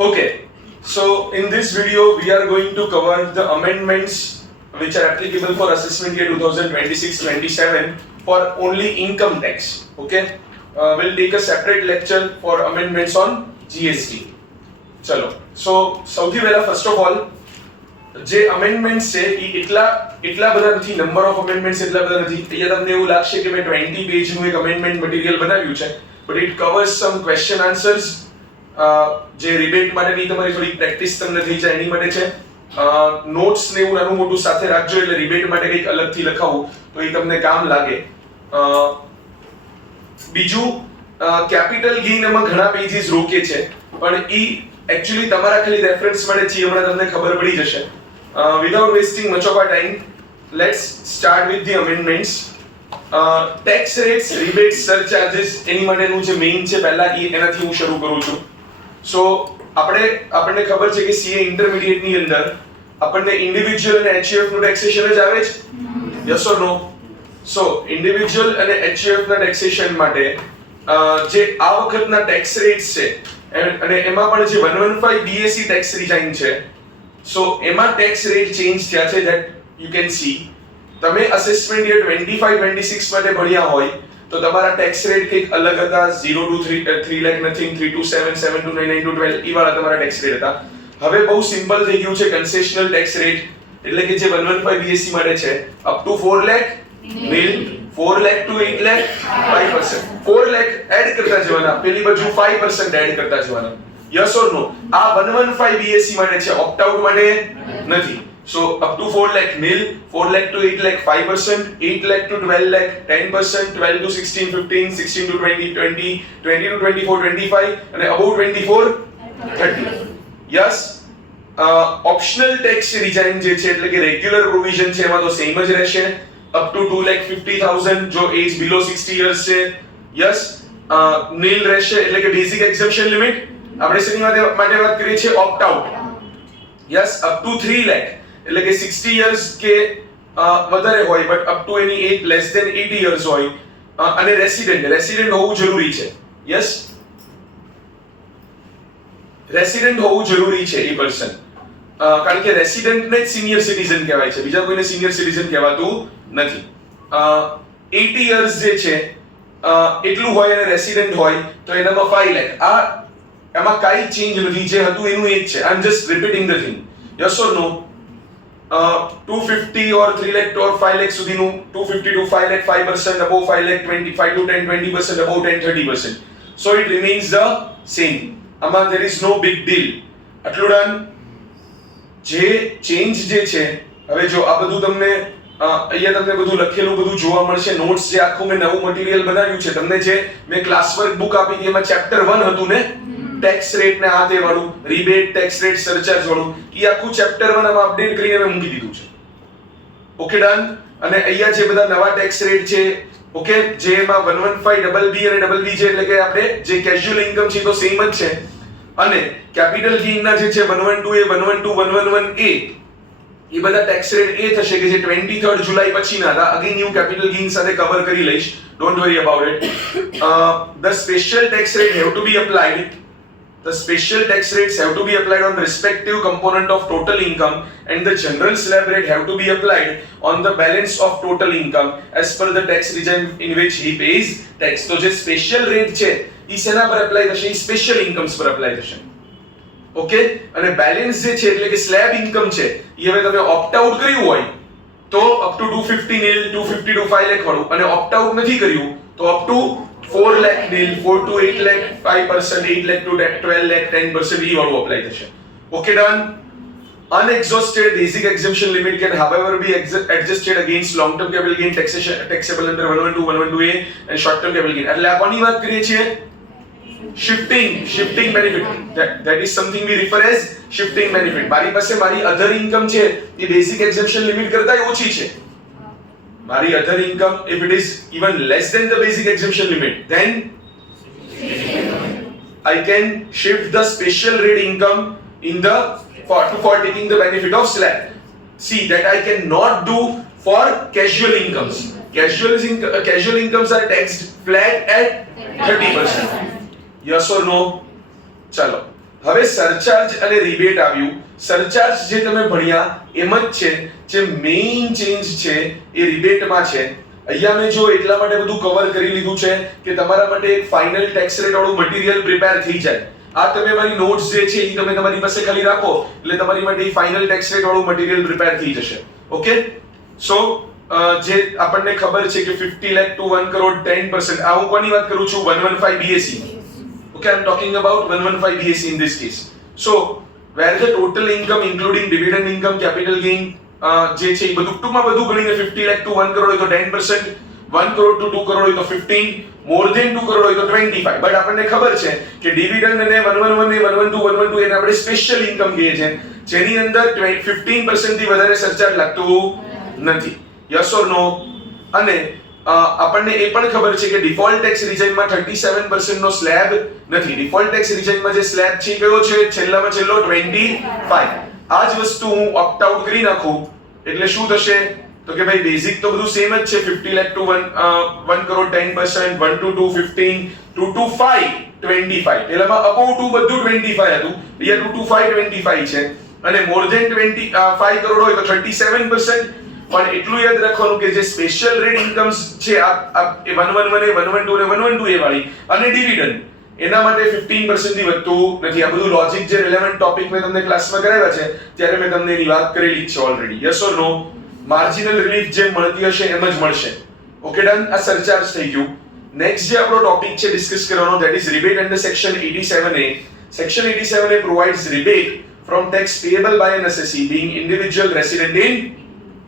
Okay, so in this video we are going to cover the amendments which are applicable for assessment year 2026-27 for only income tax. Okay, we'll take a separate lecture for amendments on GST. ચલો, so સૌથી પહેલા first of all જે amendments છે એ એટલા બધા નથી, number of amendments એટલા બધા નથી. અહીંયા તમને એવું લાગશે કે મેં 20 પેજ નું એક amendment મટીરીયલ બનાવ્યું છે, but it covers some question answers. જે રિબેટ માટેની તમારી થોડી પ્રેક્ટિસ તમને થઈ જાય એની માટે છે. નોટ્સ ને એવું નાનું મોટું સાથે રાખજો, એટલે રિબેટ માટે કંઈક અલગથી લખાવું તો એ તમને કામ લાગે. બીજું કેપિટલ ગેઇન એમાં ઘણા પેજીસ રોકે છે, પણ ઈ એકચ્યુઅલી તમારા ખાલી રેફરન્સ માટે છે, હમણાં તમને ખબર પડી જશે. Without wasting much of our time, let's start with the amendments. Tax rates, rebates, surcharges એની માટેનું જે મેઇન છે પહેલા એનાથી હું શરૂ કરું છું. સો આપણને ખબર છે કે સીએ ઇન્ટરમીડિયેટ ની અંદર આપણને ઇન્ડિવિડ્યુઅલ અને એચયુએફ નું ટેક્સેશન જ આવે છે. Yes or no? So individual અને એચયુએફ ના ટેક્સેશન માટે જે આ વખતના ટેક્સ રેટ્સ છે અને એમાં પણ જે 115 બીએસસી ટેક્સ રિઝાઇન છે, સો એમાં ટેક્સ રેટ ચેન્જ થયા છે. That you can see. તમે અસેસમેન્ટ યર 25-26 માટે ભણ્યા હોય તો તમારા ટેક્સ રેટ કંઈક અલગ હતા. 0 to 3 lakh nothing, 3 to 7, 7 to 9, 9 to 12 એ વાળા તમારા ટેક્સ રેટ હતા. હવે બહુ સિમ્પલ થઈ ગયું છે કન્સેશનલ ટેક્સ રેટ, એટલે કે જે 115 બીએસસી માટે છે up to 4 lakh nil, 4 lakh to 8 lakh 5%. 4 lakh add કરતા જવાના, પેલી બાજુ 5% એડ કરતા જવાના. યસ ઓર નો? આ 115 બીએસસી માટે છે, ઓપ્ટ આઉટ માટે નથી. So up to 4 lakh nil, 4 lakh to 8 lakh 5%, 8 lakh to 12 lakh 10%, 12 to 16 15, 16 to 20 20, 20 to 24 25 and above 24 30. Yes, optional tax regime જે છે એટલે કે રેગ્યુલર પ્રોવિઝન છે એમાં તો સેમ જ રહેશે. up to 2,50,000 જો એજ બિલો 60 years છે. યસ, nil રહેશે, એટલે કે બેઝિક એક્ઝેમ્પશન લિમિટ. આપણે શેની માટે વાત કરીએ છીએ? Opt out. Yes, up to 3 lakh એટલે કે 60 years કે વધારે હોય, but up to any age less than 80 years હોય, અને રેસિડેન્ટ હોવું જરૂરી છે. યસ, રેસિડેન્ટ હોવું જરૂરી છે એ પર્સન, કારણ કે રેસિડેન્ટને જ સિનિયર સિટીઝન કહેવાય છે, બીજા કોઈને સિનિયર સિટીઝન કહેવાતું નથી. 80 years જે છે એટલું હોય અને રેસિડેન્ટ હોય તો એનામાં 5 lakh. એમાં કાઈ ચેન્જ નથી, જે હતું એનું એ જ છે. I am just repeating the thing. Yes or no? 250 or 3 lakh or 5 lakh સુધીનું 250 to 5 lakh 5%, above 5 lakh 25 to 10 20%, above 10 30%. So it remains the same. આમાં there is no big deal. આટલું ડન. જે ચેન્જ જે છે, હવે જો આ બધું તમને અહીંયા તમને બધું લખેલું બધું જોવા મળશે. નોટ્સ જે આખું મેં નવું મટીરીયલ બનાવ્યું છે, તમને જે મેં ક્લાસ વર્ક બુક આપી હતી એમાં ચેપ્ટર 1 હતું ને, ટેક્સ રેટ ને આ તે વાળું, રિબેટ, ટેક્સ રેટ, સરચાર્જ વાળું, એ આખું ચેપ્ટર 1 આમાં અપડેટ કરીને મેં મૂકી દીધું છે. Okay done. અને અહીંયા જે બધા નવા ટેક્સ રેટ છે, ઓકે, જેમાં 115 ડબલ બી અને ડબલ બી છે, એટલે કે આપણે જે કેઝ્યુઅલ ઇન્કમ છે તો સેમ જ છે, અને કેપિટલ ગેઇન ના જે છે 112 A, 112, 111A એ બધા ટેક્સ રેટ એ થશે કે જે 23 જુલાઈ પછીના હતા. અગેન હું કેપિટલ ગેઇન સાથે કવર કરી લઈશ, don't worry about it. The special tax rate have to be applied. The special tax rates have to be applied on respective component of total income, and the general slab rate have to be applied on the balance of total income as per the tax regime in which he pays tax. તો જે special rate છે ઈ શેના પર apply થશે? ઈ special ઇન્કમ્સ પર apply થશે. Okay, અને balance જે છે એટલે કે સ્લેબ ઇન્કમ છે ઈ હવે તમે ઓપ્ટ આઉટ કર્યું હોય તો up to 250 nil, 250 to 5 lakh વાળું, અને ઓપ્ટ આઉટ નથી કર્યું તો up to 4 lakh nil, 4 to 8 lakh 5%, 8 lakh to 12 lakh 10% ઈ વાળું એપ્લાય થશે. Okay done. Unexhausted basic exemption limit can however be adjusted against long term capital gain taxation taxable under 112, 112A and short term capital gain. એટલે આ કોની વાત કરીએ છીએ? shifting benefit. That is something we refer as shifting benefit. મારી પાસે મારી અધર income છે એ બેઝિક એક્ઝેમ્પશન લિમિટ કરતાં ઓછી છે. મારી other income, if it is even less than the basic exemption limit, then I can shift the special rate income in the for taking the benefit of slab. See, that I cannot do for casual incomes. Casual incomes are taxed flat at 30%. Yes or no? ચલો, હવે surcharge અને rebate આવ્યું. Surcharge જે તમે ભણ્યા એમ જ છે, જે મેઇન ચેન્જ છે એ રિબેટમાં છે. અહીંયા મેં જો એટલા માટે બધું કવર કરી લીધું છે કે તમારા માટે એક ફાઇનલ ટેક્સ રેટ વાળું મટીરીયલ પ્રિપેર થઈ જાય. આ તમે મારી નોટ્સ જે છે એ તમે તમારી પાસે ખાલી રાખો એટલે તમારી માટે ફાઇનલ ટેક્સ રેટ વાળું મટીરીયલ પ્રિપેર થઈ જશે. ઓકે, સો જે આપણને ખબર છે કે 50 લાખ ટુ 1 કરોડ 10%. આ હું કોની વાત કરું છું? 115 BSE. Okay, I'm talking about 115 BSE in this case. So, where the total income including dividend income, capital gain જે છે એ બધું ટૂંકમાં બધું ગણીને 50 લાખ ટુ 1 કરોડ હોય તો 10%, 1 કરોડ ટુ 2 કરોડ હોય તો 15, મોર ધેન 2 કરોડ હોય તો 25. બટ આપણને ખબર છે કે ડિવિડન્ડ અને 111 ને 112 એને આપણે સ્પેશિયલ ઇન્કમ કહીએ છીએ, જેની અંદર 15% થી વધારે સરચાર્જ લાગતું નથી. યસ ઓર નો? અને આપણને એ પણ ખબર છે કે ડિફોલ્ટ ટેક્સ રિજાઇનમાં 37% નો સ્લેબ નથી. ડિફોલ્ટ ટેક્સ રિજાઇનમાં જે સ્લેબ છે કયો છે? છેલ્લામાં છેલ્લો 25. આ જ વસ્તુ હું ઓપ્ટ આઉટ કરી નાખું એટલે શું થશે? તો કે ભાઈ બેઝિક તો બધું સેમ જ છે. 50 lakh two 1 crore 10%, 1 to 2 15, 2 to 5 25. પેલામાં અબોવ 2 બધું 25 હતું, અહીંયા 2 to 5 25 છે. અને મોર ધેન 25 કરોડ હોય તો 37%. પણ એટલું યાદ રાખવાનું કે જે સ્પેશિયલ રેટ ઇન્કમ્સ છે આ 111 112 ને 112 એ વાળી અને ડિવિડન્ડ એના માટે 15% થી વધતું નથી. આ બધું લોજિક જે રિલેવન્ટ ટોપિક મેં તમને ક્લાસમાં કરાવ્યા છે ત્યારે મેં તમને એની વાત કરેલી છે already. Yes or no? Marginal relief જેમ મળતી હશે એમ જ મળશે. Okay, done. આ સરચાર્જ થઈ ગયું. નેક્સ્ટ જે આપણો ટોપિક છે ડિસ્કસ કરવાનો, that is rebate under section 87A. Section 87A provides rebate from tax payable by an assessee being individual resident in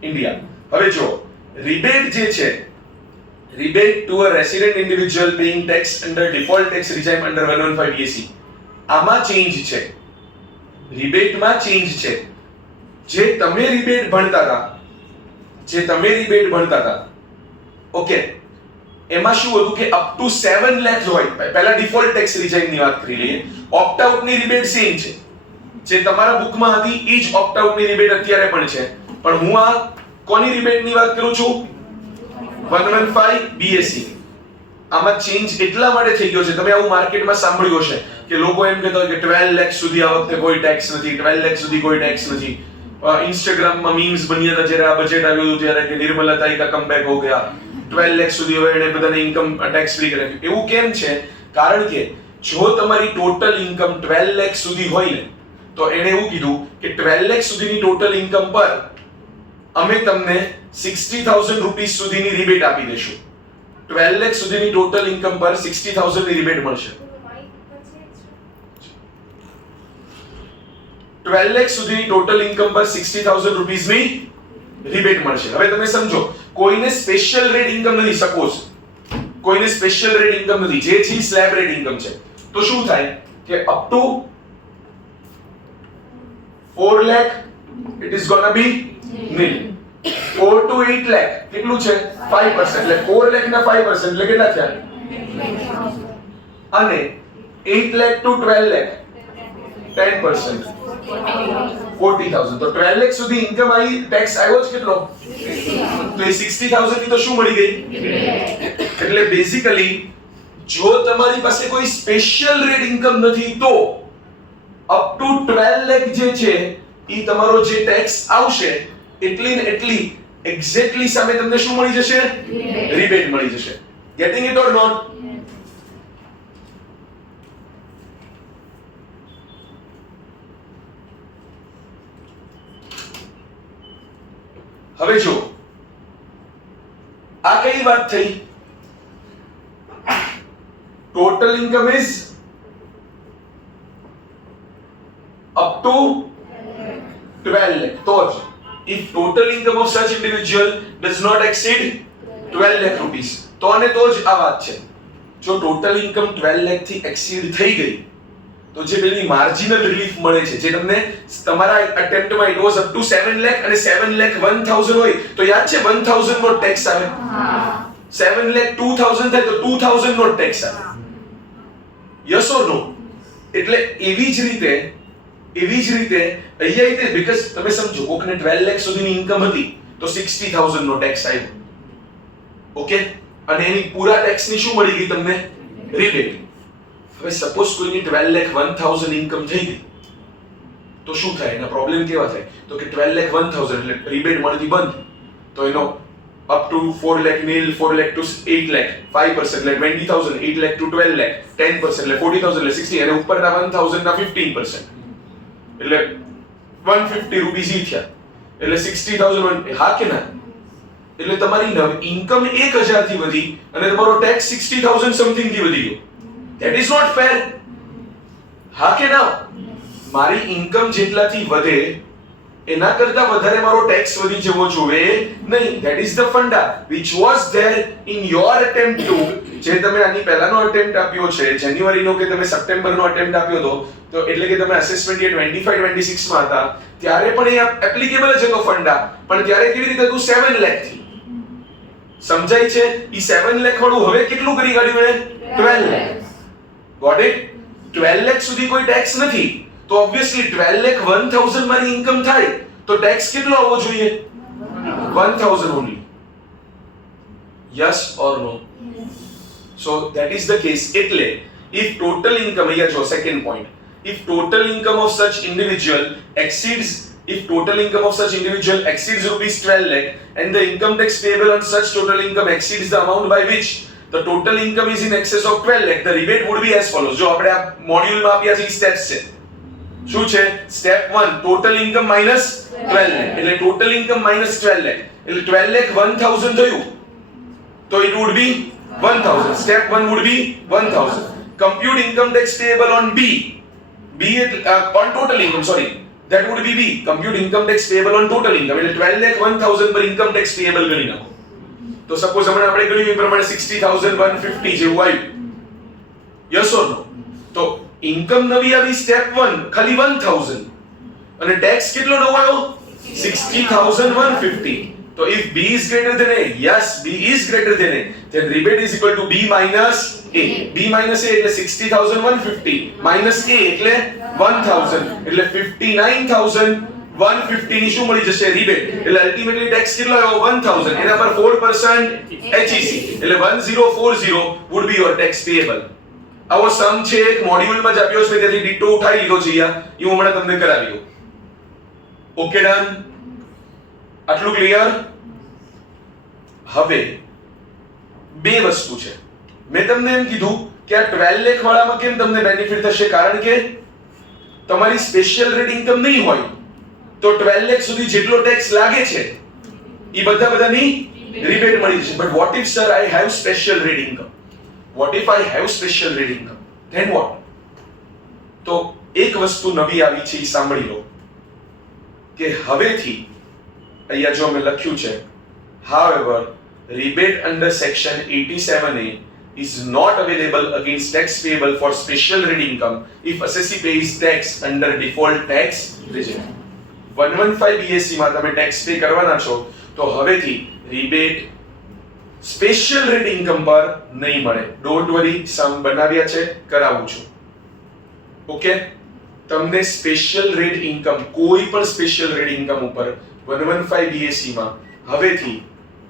India. હવે જો રિબેટ જે છે, rebate to a resident individual paying tax under default tax regime under 115 BSE. આમાં change છે, રિબેટમાં change છે. જે તમે રિબેટ ભણતા હતા, ઓકે, એમાં શું હતું કે અપ ટુ 7 લાખ હોય. પહેલા ડિફોલ્ટ ટેક્સ રિજાઇમની વાત કરી લઈએ. ઓપ્ટ આઉટની રિબેટ સેમ છે, જે તમારા બુકમાં હતી એ જ ઓપ્ટ આઉટની રિબેટ અત્યારે પણ છે. પણ હું આ કોની રિબેટની વાત કરું છું? 115 BSE. આમાં ચેન્જ એટલા માટે થઈ ગયો છે, તમે આવું માર્કેટમાં સાંભળ્યું હશે કે લોકો એમ કહેતા હોય કે 12 લાખ સુધી આ વખતે કોઈ ટેક્સ નથી, 12 લાખ સુધી કોઈ ટેક્સ નથી. ઇન્સ્ટાગ્રામમાં મીમ્સ બન્યા હતા જ્યારે આ બજેટ આવ્યું હતું ત્યારે કે નિર્મલા તાઈ કા કમબેક હો ગયા, 12 લાખ સુધી હવે એને બધાને ઇન્કમ ટેક્સ ફ્રી કરી નાખ્યું. એવું કેમ છે? કારણ કે જો તમારી ટોટલ ઇન્કમ 12 લાખ સુધી હોય ને તો એને એવું કીધું કે 12 લાખ સુધીની ટોટલ ઇન્કમ પર અમે તમને 60,000 રૂપીસ સુધીની રિબેટ આપી દેશું. 12 લાખ સુધીની ટોટલ ઇન્કમ પર 60,000 ની રિબેટ મળશે. 12 લાખ સુધીની ટોટલ ઇન્કમ પર 60,000 રૂપીસની રિબેટ મળશે. હવે તમે સમજો, કોઈને સ્પેશિયલ રેટ ઇન્કમ નથી, સપોઝ કોઈને સ્પેશિયલ રેટ ઇન્કમ નથી, જે છે સ્લેબ રેટ ઇન્કમ છે, તો શું થાય કે up to 4 lakh it is gonna be nil. 4 to 8 lakh કેટલું છે? 5%. એટલે 4 લાખ ના 5% એટલે કેટલા થયા? અને 8 લાખ to 12 લાખ 10%, 40,000. તો 12 લાખ સુધી ઇન્કમ આવી, ટેક્સ આવ્યો જ કેટલો? તો એ 60,000 ની તો શું મળી ગઈ? એટલે બેઝિકલી જો તમારી પાસે કોઈ સ્પેશિયલ રેટ ઇન્કમ નથી તો અપ ટુ 12 લાખ જે છે ઈ તમારો જે ટેક્સ આવશે એટલી ને એટલી એક્ઝેક્ટલી સામે તમને શું મળી જશે? રિબેટ મળી જશે. Getting it or not? હવે જો આ કઈ વાત થઈ? Total income is up to 12 lakh. તો જ if total income of such individual does not exceed 12 lakh rupees, તો અને તો જ આ વાત છે. જો ટોટલ ઇન્કમ 12 લાખ થી એક્સીડ થઈ ગઈ તો જે પેલી માર્જિનલ રિલીફ મળે છે, જે તમને તમારા અટેમ્પ્ટમાં it was up to 7 lakh અને 7 લાખ 1000 હોય તો યાદ છે 1000 નો ટેક્સ આવે. 7 લાખ 2000 થાય તો 2000 નો ટેક્સ આવે. યસ ઓર નો? એટલે એવી જ રીતે અહીંયા રીતે બીકોઝ તમે સમજો કોકને 12 લાખ સુધીની ઇન્કમ હતી તો 60,000 નો ટેક્સ આવ્યો. ઓકે, અને એની પૂરા ટેક્સની શું મળી ગઈ તમને? રિબેટ. હવે સપોઝ કોઈની 12,01,000 ઇન્કમ થઈ ગઈ તો શું થાય, એના પ્રોબ્લેમ કેવા થાય? તો કે 12,01,000 એટલે રિબેટ મળતી બંધ, તો એનો up to 4 lakh nil, 4 lakh to 8 lakh, 5% એટલે 20,000, 8 lakh to 12 lakh, 10% એટલે 40,000 એટલે 60, અને ઉપરના 1,000 ના 15% એટલે 150 રૂપીસ ઈ થયા, એટલે 60,000. હા કે ના? એટલે તમારી ઇન્કમ 1,000 થી વધી અને તમારો ટેક્સ 60,000 સમથિંગ થી વધી ગયો. That is not fair. હા કે ના? મારી ઇન્કમ જેટલાથી વધે એના કરતા વધારે મારો ટેક્સ વધી જવો જોઈએ નહીં. That is the funda which was there in your attempt to, જે તમે આની પહેલાનો અટેમ્પ્ટ આપ્યો છે જાન્યુઆરીનો કે તમે સપ્ટેમ્બરનો અટેમ્પ્ટ આપ્યો હતો, તો એટલે કે તમે અસેસમેન્ટ યર 25-26 માં હતા ત્યારે પણ એ એપ્લિકેબલ જ હતો ફંડા, પણ ત્યારે કેવી રીતે હતું? 7 લાખ થી. સમજાય છે? ઈ 7 લાખ વાળું હવે કેટલું કરી કાઢ્યું એને? 12 લાખ. Got it? 12 લાખ સુધી કોઈ ટેક્સ નથી, તો ઓબ્વિયસલી 12,01,000 મારી ઇન્કમ થાય તો ટેક્સ કેટલો આવવો જોઈએ? 1,000 only. Yes or no? So that is the case. એટલે if total income, here jo second point, if total income of such individual exceeds rupees 12 lakh and the income tax payable on such total income exceeds the amount by which the total income is in excess of 12 lakh, the rebate would be as follows. જો આપણે આ મોડ્યુલમાં આપ્યા છે steps છે. શું છે? Step 1 total income minus 12 lakh, એટલે ટોટલ ઇન્કમ માઈનસ 12 લાખ એટલે 12,01,000 થયું તો it would be 1,000. Step 1 would be 1,000. Compute income tax payable on B. On total income, sorry. That would be B. Compute income tax payable on total income. એટલે 12,01,000 પર income tax payable ગણી નાખો. તો suppose હમણાં આપણે ગણ્યું એ પ્રમાણે 60,150 જેવું આવ્યું. Yes or no? તો ઇન્કમ નવી આવી સ્ટેપ 1 ખાલી 1,000 અને ટેક્સ કેટલો નવો આવ્યો? 60,150. તો if B is greater than A, yes, B is greater than A, then rebate is equal to B minus A. B minus A એટલે 60,150 minus A એટલે 1,000 એટલે 59,150 ની શું મળી જશે? રિબેટ. એટલે અલ્ટિમેટલી ટેક્સ કેટલો આવ્યો? 1,000. એના પર 4% HEC એટલે 1040 would be your tax payable. આવો સમ છે એક મોડ્યુલમાં જ આપ્યો છે, તેથી ડિટો ઉઠાઈ લીધો છે અહીંયા, એ હું હમણાં તમને કરાવી દઉં. Okay done? આટલું ક્લિયર? હવે બે વસ્તુ છે. મેં તમને એમ કીધું કે આ 12 લાખ વાળામાં કેમ તમને બેનિફિટ થશે? કારણ કે તમારી સ્પેશિયલ રેટ ઇન્કમ નહીં હોય તો 12 લાખ સુધી જેટલો ટેક્સ લાગે છે એ બધાની રિબેટ મળી જશે. But what if sir I have special rate income? What if I have special rate income? Then what? તો એક વસ્તુ નવી આવી છે, સાંભળી લો કે હવેથી અહીંયા જો મેં લખ્યું છે, however rebate under section 87A is not available against tax payable for special rate income if assessee pays tax under default tax regime. 115 BSc માં તમે ટેક્સ પે કરવાના છો તો હવેથી રિબેટ સ્પેશિયલ રેટ ઇન્કમ પર નહીં મળે. ડોન્ટ વરી, સમ બનાવ્યા છે, કરાવું છું. ઓકે? તમને સ્પેશિયલ રેટ ઇન્કમ, કોઈ પણ સ્પેશિયલ રેટ ઇન્કમ ઉપર 115 BSc માં હવેથી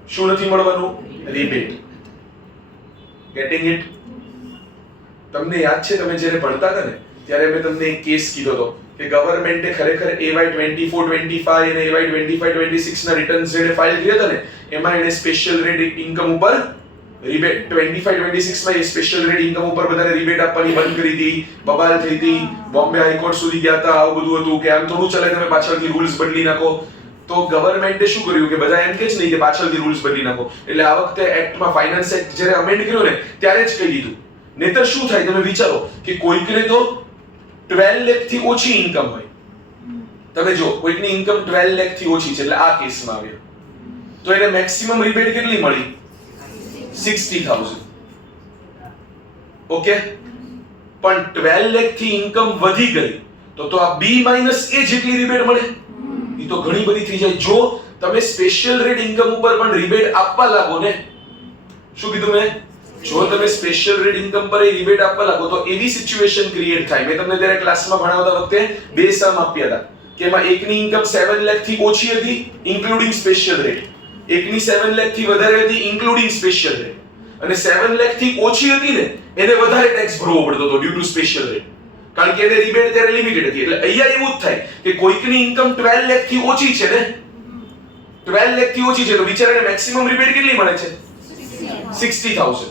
શું નથી મળવાનું? રિબેટ. Getting it? તમને યાદ છે તમે જ્યારે ભણતા હતા ને ત્યારે મેં તમને એક કેસ કીધો હતો કે ગવર્નમેન્ટે ખરેખર AY 24-25 અને AY 25-26 ના રિટર્ન્સ જેને ફાઇલ કર્યા હતા ને એમાં એને સ્પેશિયલ રેટ ઇન્કમ ઉપર રિબેટ 25-26 માં એ સ્પેશિયલ રેટ ઇન્કમ ઉપર બધાને રિબેટ આપવાની બંધ કરી હતી, બબાલ થઈ હતી, બોમ્બે હાઈકોર્ટ સુધી ગયા હતા, આવું બધું હતું કે આમ થોડું ચાલે તમે પાછળથી રૂલ્સ બદલી નાખો. તો ગવર્નમેન્ટે શું કર્યું કે બધા એમ કે જ નહીં કે પાછળથી રૂલ્સ બદલી નાખો, એટલે આ વખતે એક્ટમાં ફાઇનાન્સ એક્ટ જ્યારે અમેન્ડ કર્યો ને ત્યારે જ કહી દીધું. નહીતર શું થાય તમે વિચારો કે કોઈકને તો 12 લાખ થી ઓછી ઇન્કમ હોય, તમે જો કોઈકની ઇન્કમ 12 લાખ થી ઓછી છે એટલે આ કેસમાં આવ્યો તો એને મેક્સિમમ રિબેટ કેટલી મળી? 60,000. ઓકે? પણ 12 લાખ થી ઇન્કમ વધી ગઈ તો આ B માઈનસ A જેટલી રિબેટ મળે. ઈ તો ઘણી બધી થઈ જાય જો તમે સ્પેશિયલ રેટ ઇન્કમ ઉપર પણ રિબેટ આપવા લાગો ને. શું કીધું મેં? જો તમે સ્પેશિયલ રેટ ઇન્કમ પર રિબેટ આપવા લાગો તો એવી સિચ્યુએશન ક્રિએટ થાય. મેં તમને ત્યારે ક્લાસમાં ભણાવતા વખતે બે સમ આપ્યા હતા કે એમાં એકની ઇન્કમ 7 લાખ થી ઓછી હતી ઇન્ક્લુડિંગ સ્પેશિયલ રેટ, એકની 7 લાખ થી વધારે હતી ઇન્ક્લુડિંગ સ્પેશિયલ રેટ, અને 7 લાખ થી ઓછી હતી ને એને વધારે ટેક્સ ભરવો પડતો હતો ડ્યુ ટુ સ્પેશિયલ રેટ, કારણ કે એને રિબેટ ત્યારે લિમિટેડ હતી. એટલે અહીંયા એવું જ થાય કે કોઈકની ઇન્કમ 12 લાખ થી ઓછી છે ને, 12 લાખ થી ઓછી છે તો બિચારાને મેક્સિમમ રિબેટ કેટલી મળે છે? 60,000.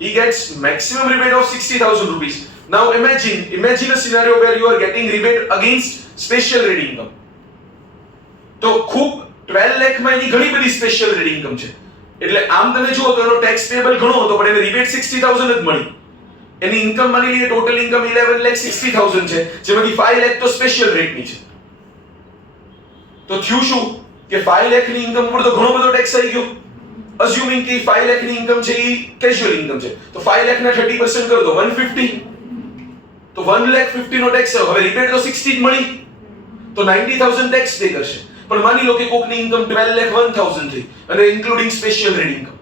He gets maximum rebate of 60,000 rupees. Now imagine a scenario where you are getting rebate against special rate income. તો ખૂબ 12 લાખ માં એની ઘણી બધી સ્પેશિયલ રેટ ઇન્કમ છે. એટલે આમ તમે જુઓ તો એનો ટેક્સ પેબલ ઘણો હતો, પણ એને રિબેટ 60,000 જ મળી. એની ઇન્કમ માની લઈએ ટોટલ ઇન્કમ 11,60,000 છે, જેમાંથી 5 લાખ તો સ્પેશિયલ રેટની છે. તો થયું શું કે 5 લાખની ઇન્કમ ઉપર તો ઘણો બધો ટેક્સ આવી ગયો. અઝ્યુમિંગ કે 5 લાખની ઇન્કમ છે એ કેઝ્યુઅલ ઇન્કમ છે, તો 5 લાખના 30% કરો તો 150, તો 1,50,000 નો ટેક્સ. હવે રિબેટ તો 60 જ મળી, તો 90,000 ટેક્સ પે કરશે. પણ માની લો કે કોકની ઇન્કમ 12,01,000 થઈ અને ઇન્ક્લુડિંગ સ્પેશિયલ રેટ ઇન્કમ,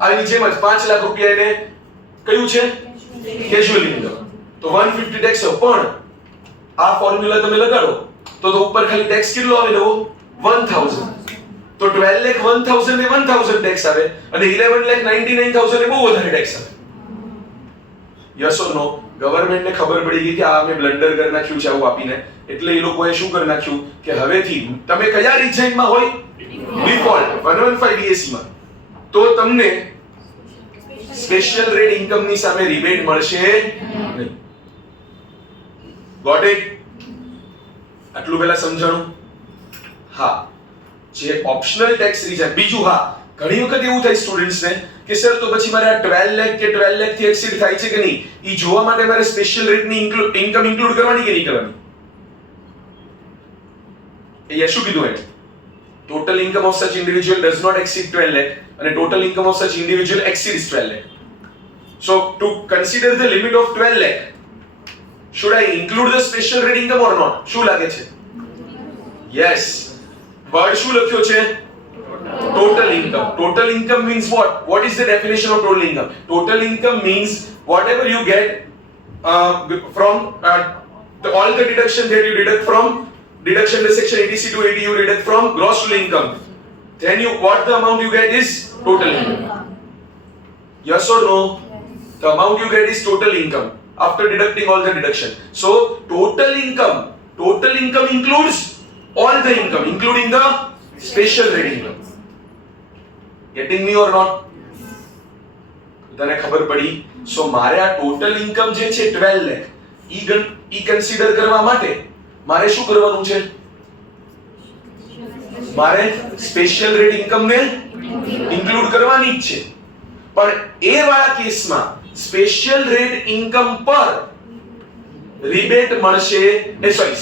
આની જેમ જ 5 લાખ રૂપિયા એને કયું છે? કેઝ્યુઅલ ઇન્કમ, તો 150 ટેક્સ. પણ આ ફોર્મ્યુલા તમે લગાડો તો ઉપર ખાલી ટેક્સ કેટલો આવે નવો? 1,000. તો 12 લાખ 1,000 ને 1,000 ટેક્સ આવે અને 11,99,000 એ બહુ વધારે ટેક્સ આવે. Yes or no? ગવર્નમેન્ટ ને ખબર પડી ગઈ કે આ અમે બ્લન્ડર કરી નાખ્યું છે આવું આપીને, એટલે એ લોકોએ શું કરી નાખ્યું કે હવેથી તમે કયા રિજાઇનમાં હોય? ડિફોલ્ટ 115 BSE માં, તો તમને સ્પેશિયલ રેટ ઇન્કમ ની સામે રિબેટ મળશે નહીં. Got it? આટલું પહેલા સમજાણું? હા, જે ઓપ્શનલ ટેક્સ રિજાઇન. બીજું, હા, ઘણી વખત એવું થાય સ્ટુડન્ટ્સ ને કે સર તો પછી મારે આ 12 લાખ કે 12 લાખ થી એક્સીડ થાય છે કે નહીં, ઈ જોવા માટે મારે સ્પેશિયલ રેટની ઇન્કમ ઇન્ક્લુડ કરવાની કે નહીં કરવાની? એ શું કીધું એને? Total income of such individual does not exceed 12 lakh અને total income of such individual exceeds 12 lakh. So to consider the limit of 12 lakh, should I include the special rate income or not? શું લાગે છે? Yes. વર્ડ શું લખ્યો છે? Total income. Total income means what? What is the definition of total income? Total income means whatever you get from all the deduction that you deduct from deduction the section 80C to 80 you deduct from gross total income. Then what the amount you get is total income. Yes or no? The amount you get is total income after deducting all the deduction. So total income includes all the income, including the special rate income. Getting me or not? તને ખબર પડી? સો મારે આ total income જે છે 12 લાખ ઈ consider કરવા માટે મારે શું કરવાનું છે? મારે સ્પેશિયલ રેટ ઇન્કમ ને ઇન્ક્લુડ કરવાની જ છે. પણ એ વાળા કેસમાં સ્પેશિયલ રેટ ઇન્કમ પર રિબેટ મળશે,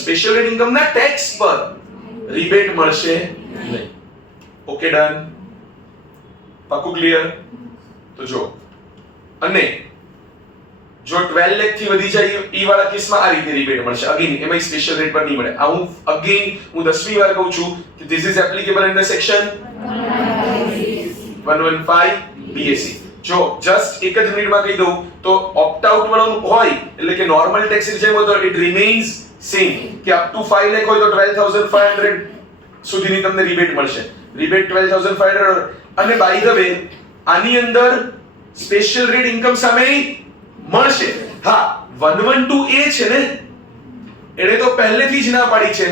સ્પેશિયલ રેટ ઇન્કમ ના ટેક્સ પર રિબેટ મળશે નહીં. Okay, done? પાકું ક્લિયર? તો જો, અને જો 12 લાખ થી વધી જાય ઈ વાળા કેસમાં આ રીતે રિબેટ મળશે. અગેન એમાં સ્પેશિયલ રેટ પર નહીં મળે. આ હું 10મી વાર કહું છું કે this is applicable under section 115 BSE. જો જસ્ટ એક જ મિનિટમાં કહી દઉં તો ઓપ્ટ આઉટ વાળું હોય એટલે કે નોર્મલ ટેક્સ રિજાઇન હોય તો ઇટ રિમેન્સ સેમ, કે અપ ટુ 5 લાખ હોય તો 12,500 સુધીની તમને રિબેટ મળશે. રિબેટ 12,500. અને બાય ધ વે આની અંદર સ્પેશિયલ રેટ ઇન્કમ સામે મળશે. હા, 112A છે ને, એને તો પહેલેથી જ ના પાડી છે.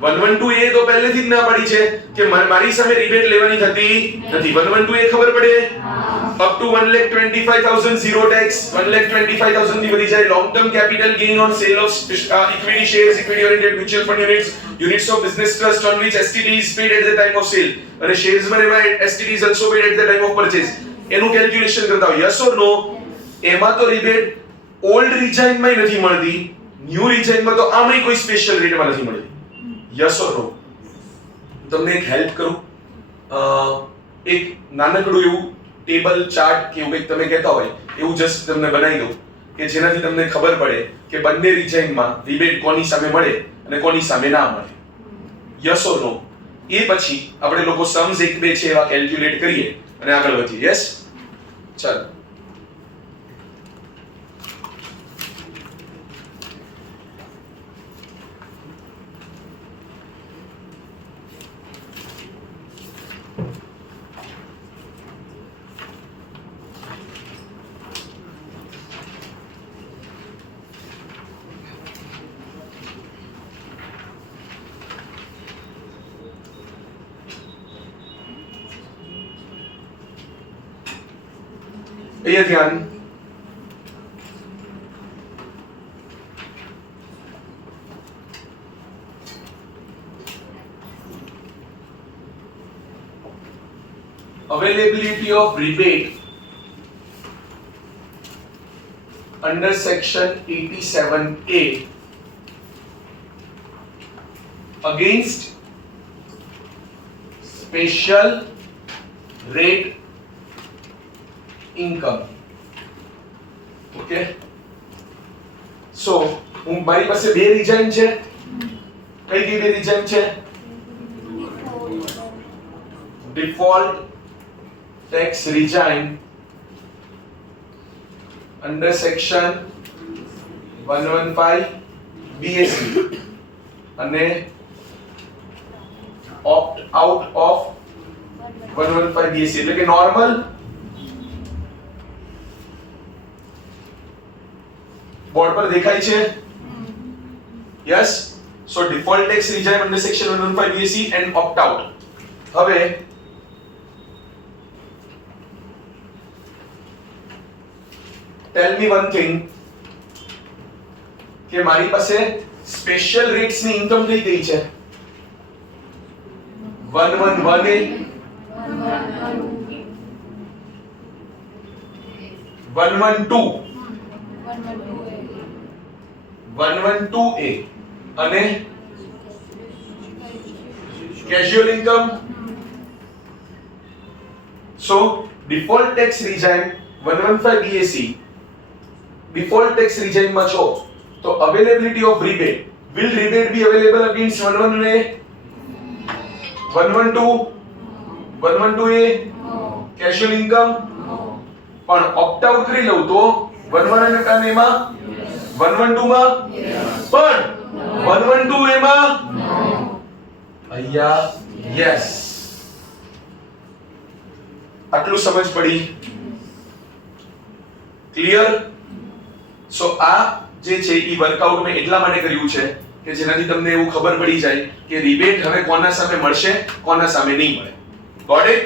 112A તો પહેલેથી જ ના પાડી છે કે મારી સામે રિબેટ લેવાની થતી નથી. 112A ખબર પડે? Up to 1,25,000 zero tax. 1,25,000 થી વધી જાય long term capital gain on cell of equity shares, equity oriented mutual fund units of business trust on which STT is paid at the time of sale. અને shares માં એમાં STT is also paid at the time of purchase. એનું calculation કરતા હોય. Yes or નો? એમાં તો rebate old resign માં નથી મળતી, ન્યુ રિજાઇન માં તો આમાંય કોઈ સ્પેશિયલ રેટ માં નથી મળતી. યસ ઓર નો? તમને એક હેલ્પ કરું, એક નાનકડું એવું ટેબલ ચાર્ટ કે એવું કંઈક તમે કહેતા હોય એવું જસ્ટ તમને બનાવી દઉં કે જેનાથી તમને ખબર પડે કે બંને રિજાઇનમાં રિબેટ કોની સામે મળે અને કોની સામે ના મળે. યસ ઓર નો? એ પછી આપણે લોકો સમ્સ 1 2 છે એવા કેલ્ક્યુલેટ કરીએ અને આગળ વધીએ. યસ? ચાલો. અહીંયા ધ્યાન. Availability of rebate under section 87A against special rate income. Okay, so મારી પાસે બે રિઝાઇન છે. કઈ કઈ બે રિઝાઇન છે? default tax regime under section 115 BSE અને opt out of 115 BSE એટલે કે નોર્મલ બોર્ડ પર દેખાય છે. Yes, so default tax regime under section 115 BSE and opt out. હવે tell me one thing કે મારી પાસે સ્પેશિયલ રેટ્સ ની ઇન્કમ કઈ કઈ છે? 111A 112A અને casual income. So default tax regime 115 BSE default tax regime માં છો તો availability of rebate, will rebate be available against 111A 112A casual income? પણ opt out કરી લઉં તો 111A માં 112 માં પણ 112A માં અહીંયા yes. આટલું સમજ પડી? ક્લિયર? સો આ જે છે ઈ વર્કઆઉટ મેં એટલા માટે કર્યું છે કે જેનાથી તમને એવું ખબર પડી જાય કે રિબેટ હવે કોના સામે મળશે, કોના સામે નહીં મળે. Got it?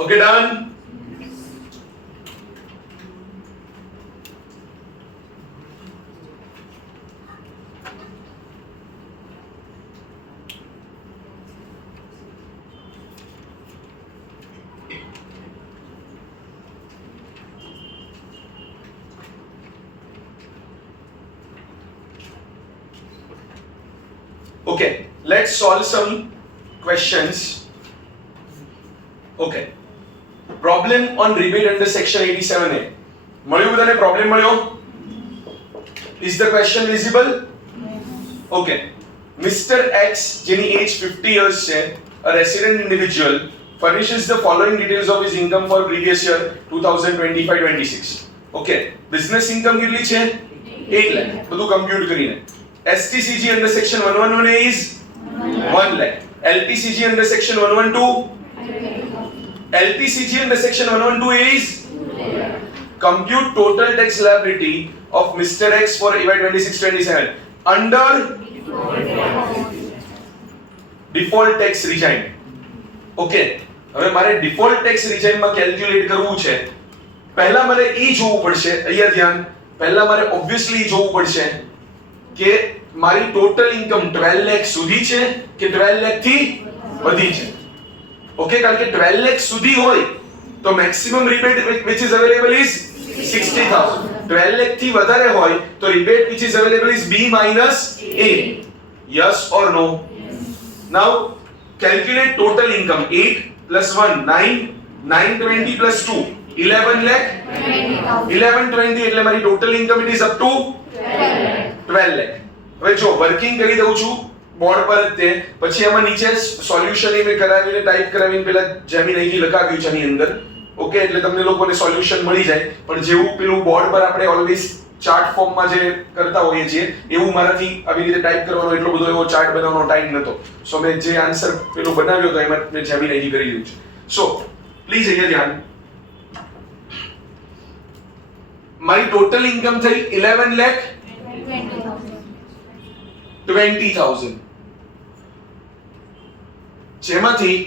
Okay, done. Okay, let's solve some questions. Okay. Problem on rebate under section 87A. મળ્યું બધાને? પ્રોબ્લેમ મળ્યો? Is the question visible? Okay. Mr. X જેની એજ 50 years છે, a resident individual, furnishes the following details of his income for previous year 2025-26. Okay. Business income કેટલી છે? 8 lakh. બધું compute કરીને. STCG under section 111A is 1 lakh. LPCG under section 112. LPCG under section 112 is compute total tax liability of Mr. X for EY 26-27 under default tax regime. Okay, હવે મારે default tax regime માં calculate કરવું છે. પહેલા મારે ઈ જોવું પડશે, અહીંયા ધ્યાન, પહેલા મારે ઓબ્વિયસલી જોવું પડશે કે મારી ટોટલ ઇન્કમ 12 લાખ સુધી છે કે 12 લાખ થી વધી છે. ઓકે, કારણ કે 12 લાખ સુધી હોય તો maximum rebate which is available is 60,000. 12 lakh થી વધારે હોય તો rebate which is available is B minus A. Yes or no? Now calculate total income. 8 plus 1 9, 920 plus 2 11 lakh 1120 એટલે મારી total income it is up to 12 lakh. હવે જો working કરી દઉં છું બોર્ડ પર જ તે, પછી આમાં નીચે સોલ્યુશન એ મેં કરાવીને ટાઈપ કરાવીને પેલા જેમી અહીંથી લખાવ્યું છે આની અંદર. ઓકે, એટલે તમને લોકોને સોલ્યુશન મળી જાય. પણ જેવું પેલું બોર્ડ પર આપણે ઓલવેઝ ચાર્ટ ફોર્મમાં જે કરતા હોઈએ છીએ એવું મારાથી આવી રીતે ટાઈપ કરવાનો એટલો બધો એવો ચાર્ટ બનાવવાનો ટાઈમ નતો. સો મેં જે આન્સર પેલું બનાવ્યો તો એમાં મેં જેમી અહીંથી કરી દીધું છે. સો પ્લીઝ અહીંયા ધ્યાન. મારી ટોટલ ઇન્કમ થઈ 11 લાખ 20,000, જેમાંથી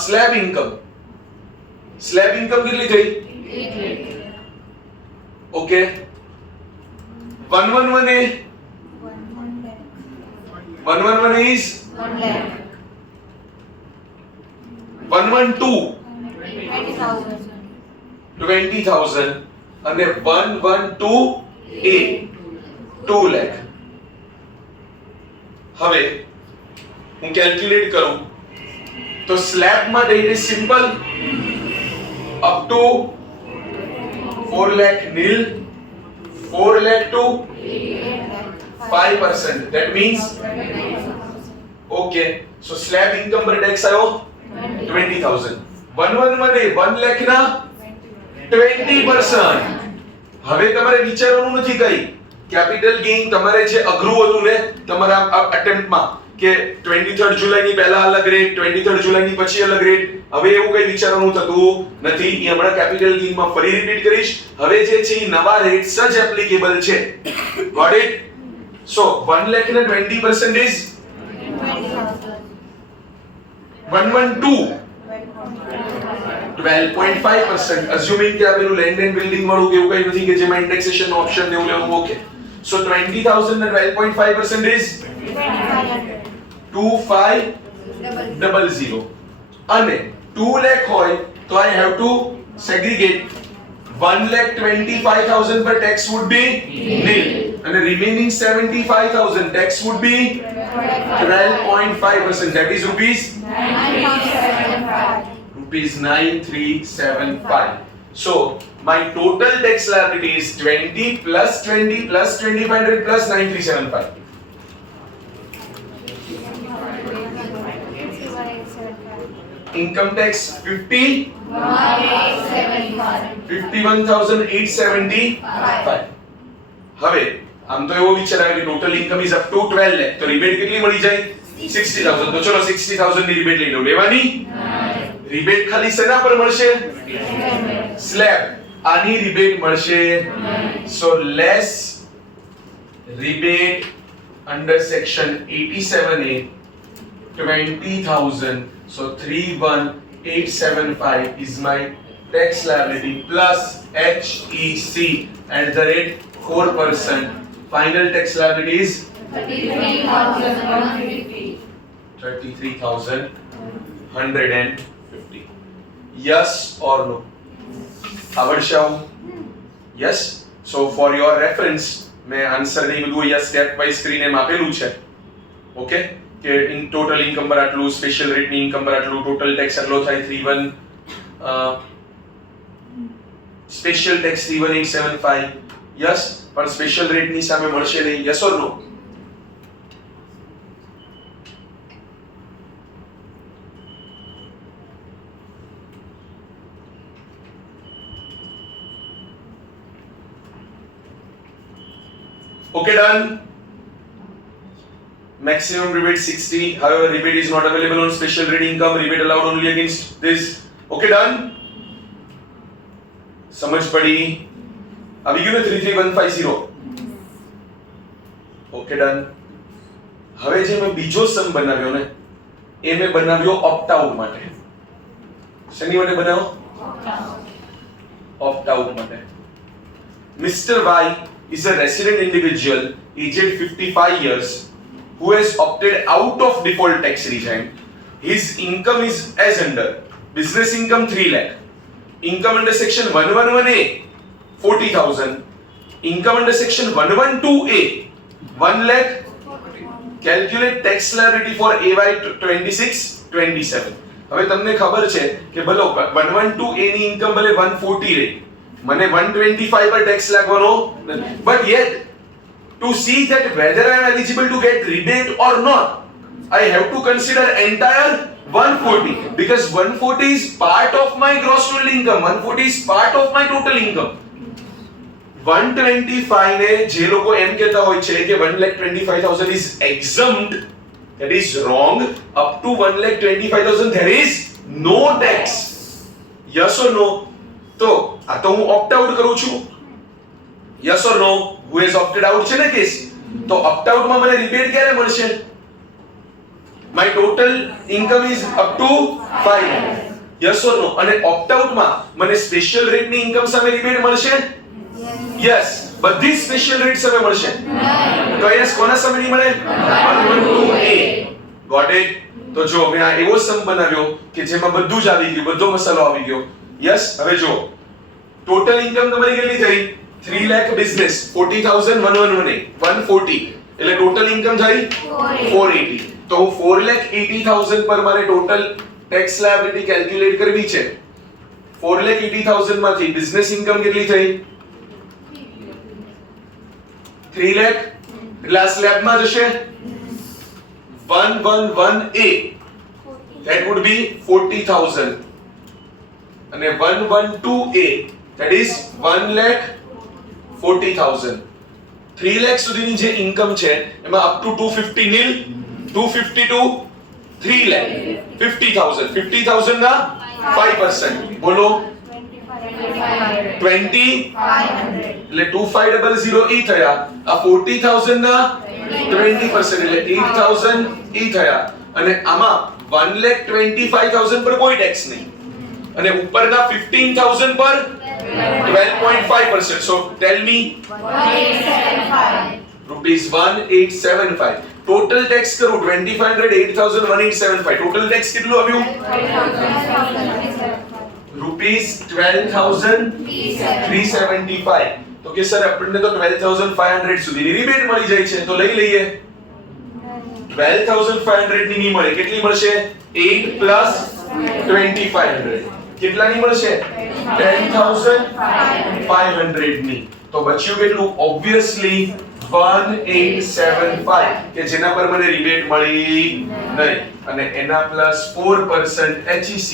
સ્લેબ ઇન્કમ કેટલી થઈ? ઓકે, 111 is 112 20,000 અને 112A 2 lakh. હવે હું કેલ્ક્યુલેટ કરું તો સ્લેબ માટે it is simple, up to 4 lakh nil, 4 lakh to 5%. That means okay, so slab income per tax આયો 20,000. 1 lakh ના 20%. હવે તમારે વિચારવાનું નથી કઈ કેપિટલ ગેઇન તમારે જે અઘરું હતું ને તમારા અટેમ્પ્ટમાં કે 23 જુલાઈની પહેલા અલગ રેટ, 23 જુલાઈની પછી અલગ રેટ, હવે એવું કઈ વિચારવાનું થતું નથી. એ હમણાં કેપિટલ ગેઇનમાં ફરી રિપીટ કરીશ. હવે જે છે એ નવા રેટ્સ જ એપ્લિકેબલ છે. Got it? સો 1 લાખ ના 20% ઇઝ 112 12.5%. assuming કે આ પેલું લેન્ડ એન્ડ બિલ્ડિંગ વાળું કેવું કઈ નથી કે જેમાં ઇન્ડેક્સેશન નો ઓપ્શન દેવું લેવું. ઓકે, સો 20,000 ના 12.5% ઇઝ 2500 અને 2 lakh હોય તો I have to segregate. 1,25,000 per tax would be nil and the remaining 75,000 tax would be 12.5%. that is rupees 9375. So my total tax liability is 20 plus 20 plus 2500 plus 9375. Income tax 51,875. હવે આમ તો એવો વિચાર આવે કે total income is up to 12 lakh તો rebate કેટલી મળી જાય? 60,000. તો ચલો 60,000 ની રિબેટ લઈ લો. લેવાની? રિબેટ ખાલી શેના પર મળશે? સ્લેબ. આની રિબેટ મળશે. So less rebate under section 87A 20,000. So 31,875 is my tax liability plus HEC at the rate 4%. Final tax liability is 33,150. Yes or no? આવડશે આવું? Yes. So for your reference મેં answer ને બધું અહીંયા step wise કરીને આપેલું છે. Okay, કે ઇન ટોટલ ઇન્કમ પર આટલું, સ્પેશિયલ રેટની ઇન્કમ પર આટલું, ટોટલ ટેક્સ આટલો થાય 31, સ્પેશિયલ ટેક્સ 31,875. યસ, પણ સ્પેશિયલ રેટની સામે મળશે નહીં. Yes or no? Okay, done. maximum rebate 60. However, rebate is not available on special rate income. Rebate allowed only against this. Okay, done. समझ पड़ी? अभी क्यों ना 33150? Okay, done. હવે જે મેં બીજો સમ બનાવ્યો ને એ મેં બનાવ્યો ઓપ્ટ આઉટ માટે. શેની માટે બનાવ્યો? ઓપ્ટ આઉટ માટે. Mr. Y is a resident individual aged 55 years who has opted out of default tax regime. His income is as under: business income 3 lakh, income under section 111A 40,000, income under section 112A 1 lakh. Calculate tax liability for AY 26-27. હવે તમને ખબર છે કે ભલો 112A ની income ભલે 140 રહે, મને 125 પર ટેક્સ લાગવાનો નથી. But yet to see that whether I am eligible to get rebate or not, I have to consider entire 140 because 140 is part of my gross total income. 140 is part of my total income. 125 ને જે લોકો એમ કહેતા હોય છે કે 1,25,000 is exempt, that is wrong. Up to 1,25,000 there is no tax. Yes or no? તો આ તો હું ઓપ્ટ આઉટ કરું છું. Yes or no? Who has opted out છે ને કેસ? તો ઓપ્ટ આઉટ માં મને રિબેટ ક્યારે મળશે? My total income is up to 5. Yes or no? અને ઓપ્ટ આઉટ માં મને સ્પેશિયલ રેટ ની ઇન્કમ સામે રિબેટ મળશે? Yes. બધી સ્પેશિયલ રેટ સામે મળશે. તો યસ કોના સામે નહીં મળે? 112A. Got it? તો જો મેં આ એવો સમ બનાવ્યો કે જેમાં બધું જ આવી ગયું, બધો મસાલો આવી ગયો. યસ. હવે જો ટોટલ ઇન્કમ તમારી કેટલી થઈ? 3 લાખ બિઝનેસ 40,000 140 એટલે ટોટલ ઇન્કમ થઈ 480. તો 4,80,000 પર મારે ટોટલ ટેક્સ લાયબિલિટી કેલ્ક્યુલેટ કરવી છે. 4,80,000 માંથી બિઝનેસ ઇન્કમ કેટલી થઈ? 3 લાખ. એટલે આ સ્લેબમાં જશે 111A, that would be 40,000, અને 112A, that is 1,40,000. 3 લાખ સુધીની જે ઇન્કમ છે એમાં up to 250 nil, 250 to 3 lakh 50,000. 50,000 ના 5% બોલો 25 એટલે 2500 ઈ થયા. આ 40,000 ના 20% એટલે 8,000 ઈ થયા. અને આમાં 1,25,000 પર કોઈ ટેક્સ નહીં અને ઉપરના 15,000 પર 12.5%. So tell me rupees 1875. Total tax કરું 2500 8,000 1875. ટોટલ ટેક્સ કેટલું આવ્યું? રૂપીસ 12,375. તો કે સર આપણને તો 12,500 સુધીની રિબેટ મળી જાય છે તો લઈ લઈએ. 12,500 ની નહીં મળે, કેટલી મળશે? 8 પ્લસ 2,500 કેટલાની મળશે? 10,500 ની. તો બચ્યું કેટલું? ઓબ્વિયસલી 1875 કે જેના પર મને રિબેટ મળી નહીં અને એના plus 4% HEC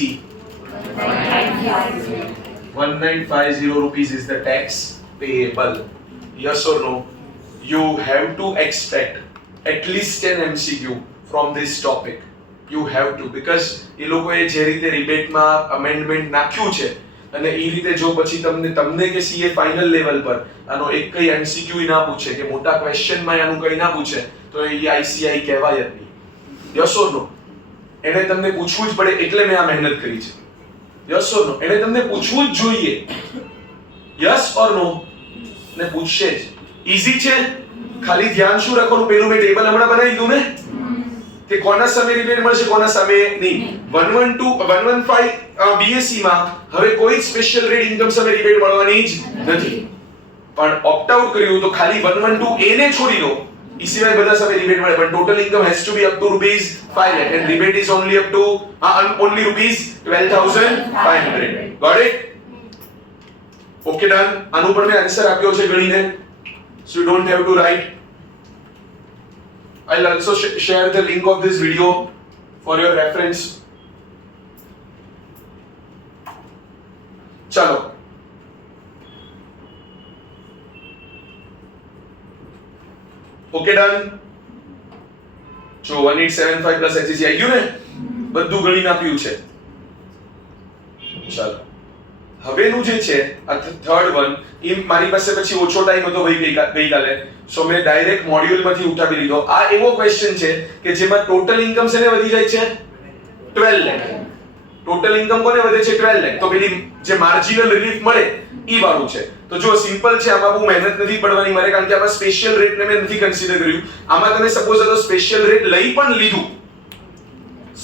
1950 rupees is the tax payable. Yes or no? You have to expect at least an MCQ from this topic. You have to, because એ લોકોએ જે રીતે રિબેટમાં અમેન્ડમેન્ટ નાખ્યું છે અને એ રીતે જો પછી તમને કે સીએ ફાઇનલ લેવલ પર આનો એક કઈ એમસીક્યુ ના પૂછે કે મોટા ક્વેશ્ચનમાં આનું કઈ ના પૂછે તો એ આઈસીઆઈ કહેવાય જ નહીં. યસ ઓર નો? એને તમને પૂછવું જ પડે એટલે મેં આ મહેનત કરી છે. યસ ઓર નો? એને તમને પૂછવું જ જોઈએ. યસ ઓર નો? ને પૂછશે જ. ઈઝી છે. ખાલી ધ્યાન શું રાખવાનું? પેલું મેં ટેબલ હમણાં બનાવી દીધું ને કે કોના સામે રિબેટ મળશે કોના સામે નહીં. 115 બીએસસી માં હવે કોઈ સ્પેશિયલ રેટ ઇન્કમ સામે રિબેટ મળવાની જ નથી. પણ ઓપ્ટ આઉટ કર્યું તો ખાલી 112A ને છોડી દો, ઈ સિવાય બધા સામે રિબેટ મળે. પણ total income has to be up to rupees 5 lakh and rebate is only up to only rupees 12,500. Got it? Okay, done. આનું પણ મેં આન્સર આપ્યો છે ગણીને, so you don't have to write. I'll also share the link of this video for your reference. चलो okay, done. જો 1875 plus HCC આવી ગયું ને, બધું ગણી નાખ્યું છે. ચાલો હવેનું જે છે આ થર્ડ વન, એ મારી પાસે પછી ઓછો ટાઈમ હતો ભાઈ ગઈકાલે, સો મેં ડાયરેક્ટ મોડ્યુલમાંથી ઉઠાવી લીધો. આ એવો ક્વેશ્ચન છે કે જેમાં ટોટલ ઇન્કમ છે ને વધી જાય છે 12 લાખ. ટોટલ ઇન્કમ કોને વધે છે 12 લાખ, તો પેલી જે માર્જિનલ રિલીફ મળે ઈ વાળું છે. તો જો સિમ્પલ છે, આમાં બહુ મહેનત નથી પડવાની મારે, કારણ કે આમાં સ્પેશિયલ રેટ ને મેં નથી કન્સિડર કર્યું. આમાં તમે સપોઝ અગર સ્પેશિયલ રેટ લઈ પણ લીધું,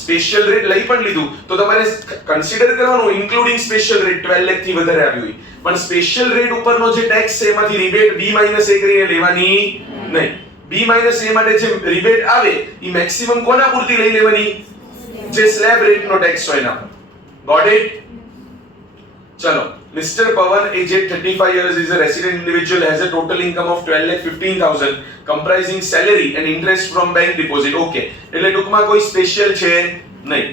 સ્પેશિયલ રેટ લઈ પણ લીધું તો તમારે કન્સિડર કરવાનું ઇન્ક્લુડિંગ સ્પેશિયલ રેટ 12 લાખ થી વધારે આવ્યું હોય. પણ સ્પેશિયલ રેટ ઉપરનો જે ટેક્સ છે એમાંથી રિબેટ B- A કરીને લેવાની નહીં. B- A માટે જે રિબેટ આવે ઈ મેક્સિમમ કોના પૂરતી લઈ લેવાની, જે સ્લેબ રેટનો ટેક્સ હોય એના પર. Got it? ચલો, Mr. Pawan, aged 35 years, is a resident individual, has a total income of 12,15,000 comprising salary and interest from bank deposit. Okay, એટલે ટૂંકમાં કોઈ સ્પેશિયલ છે નહીં.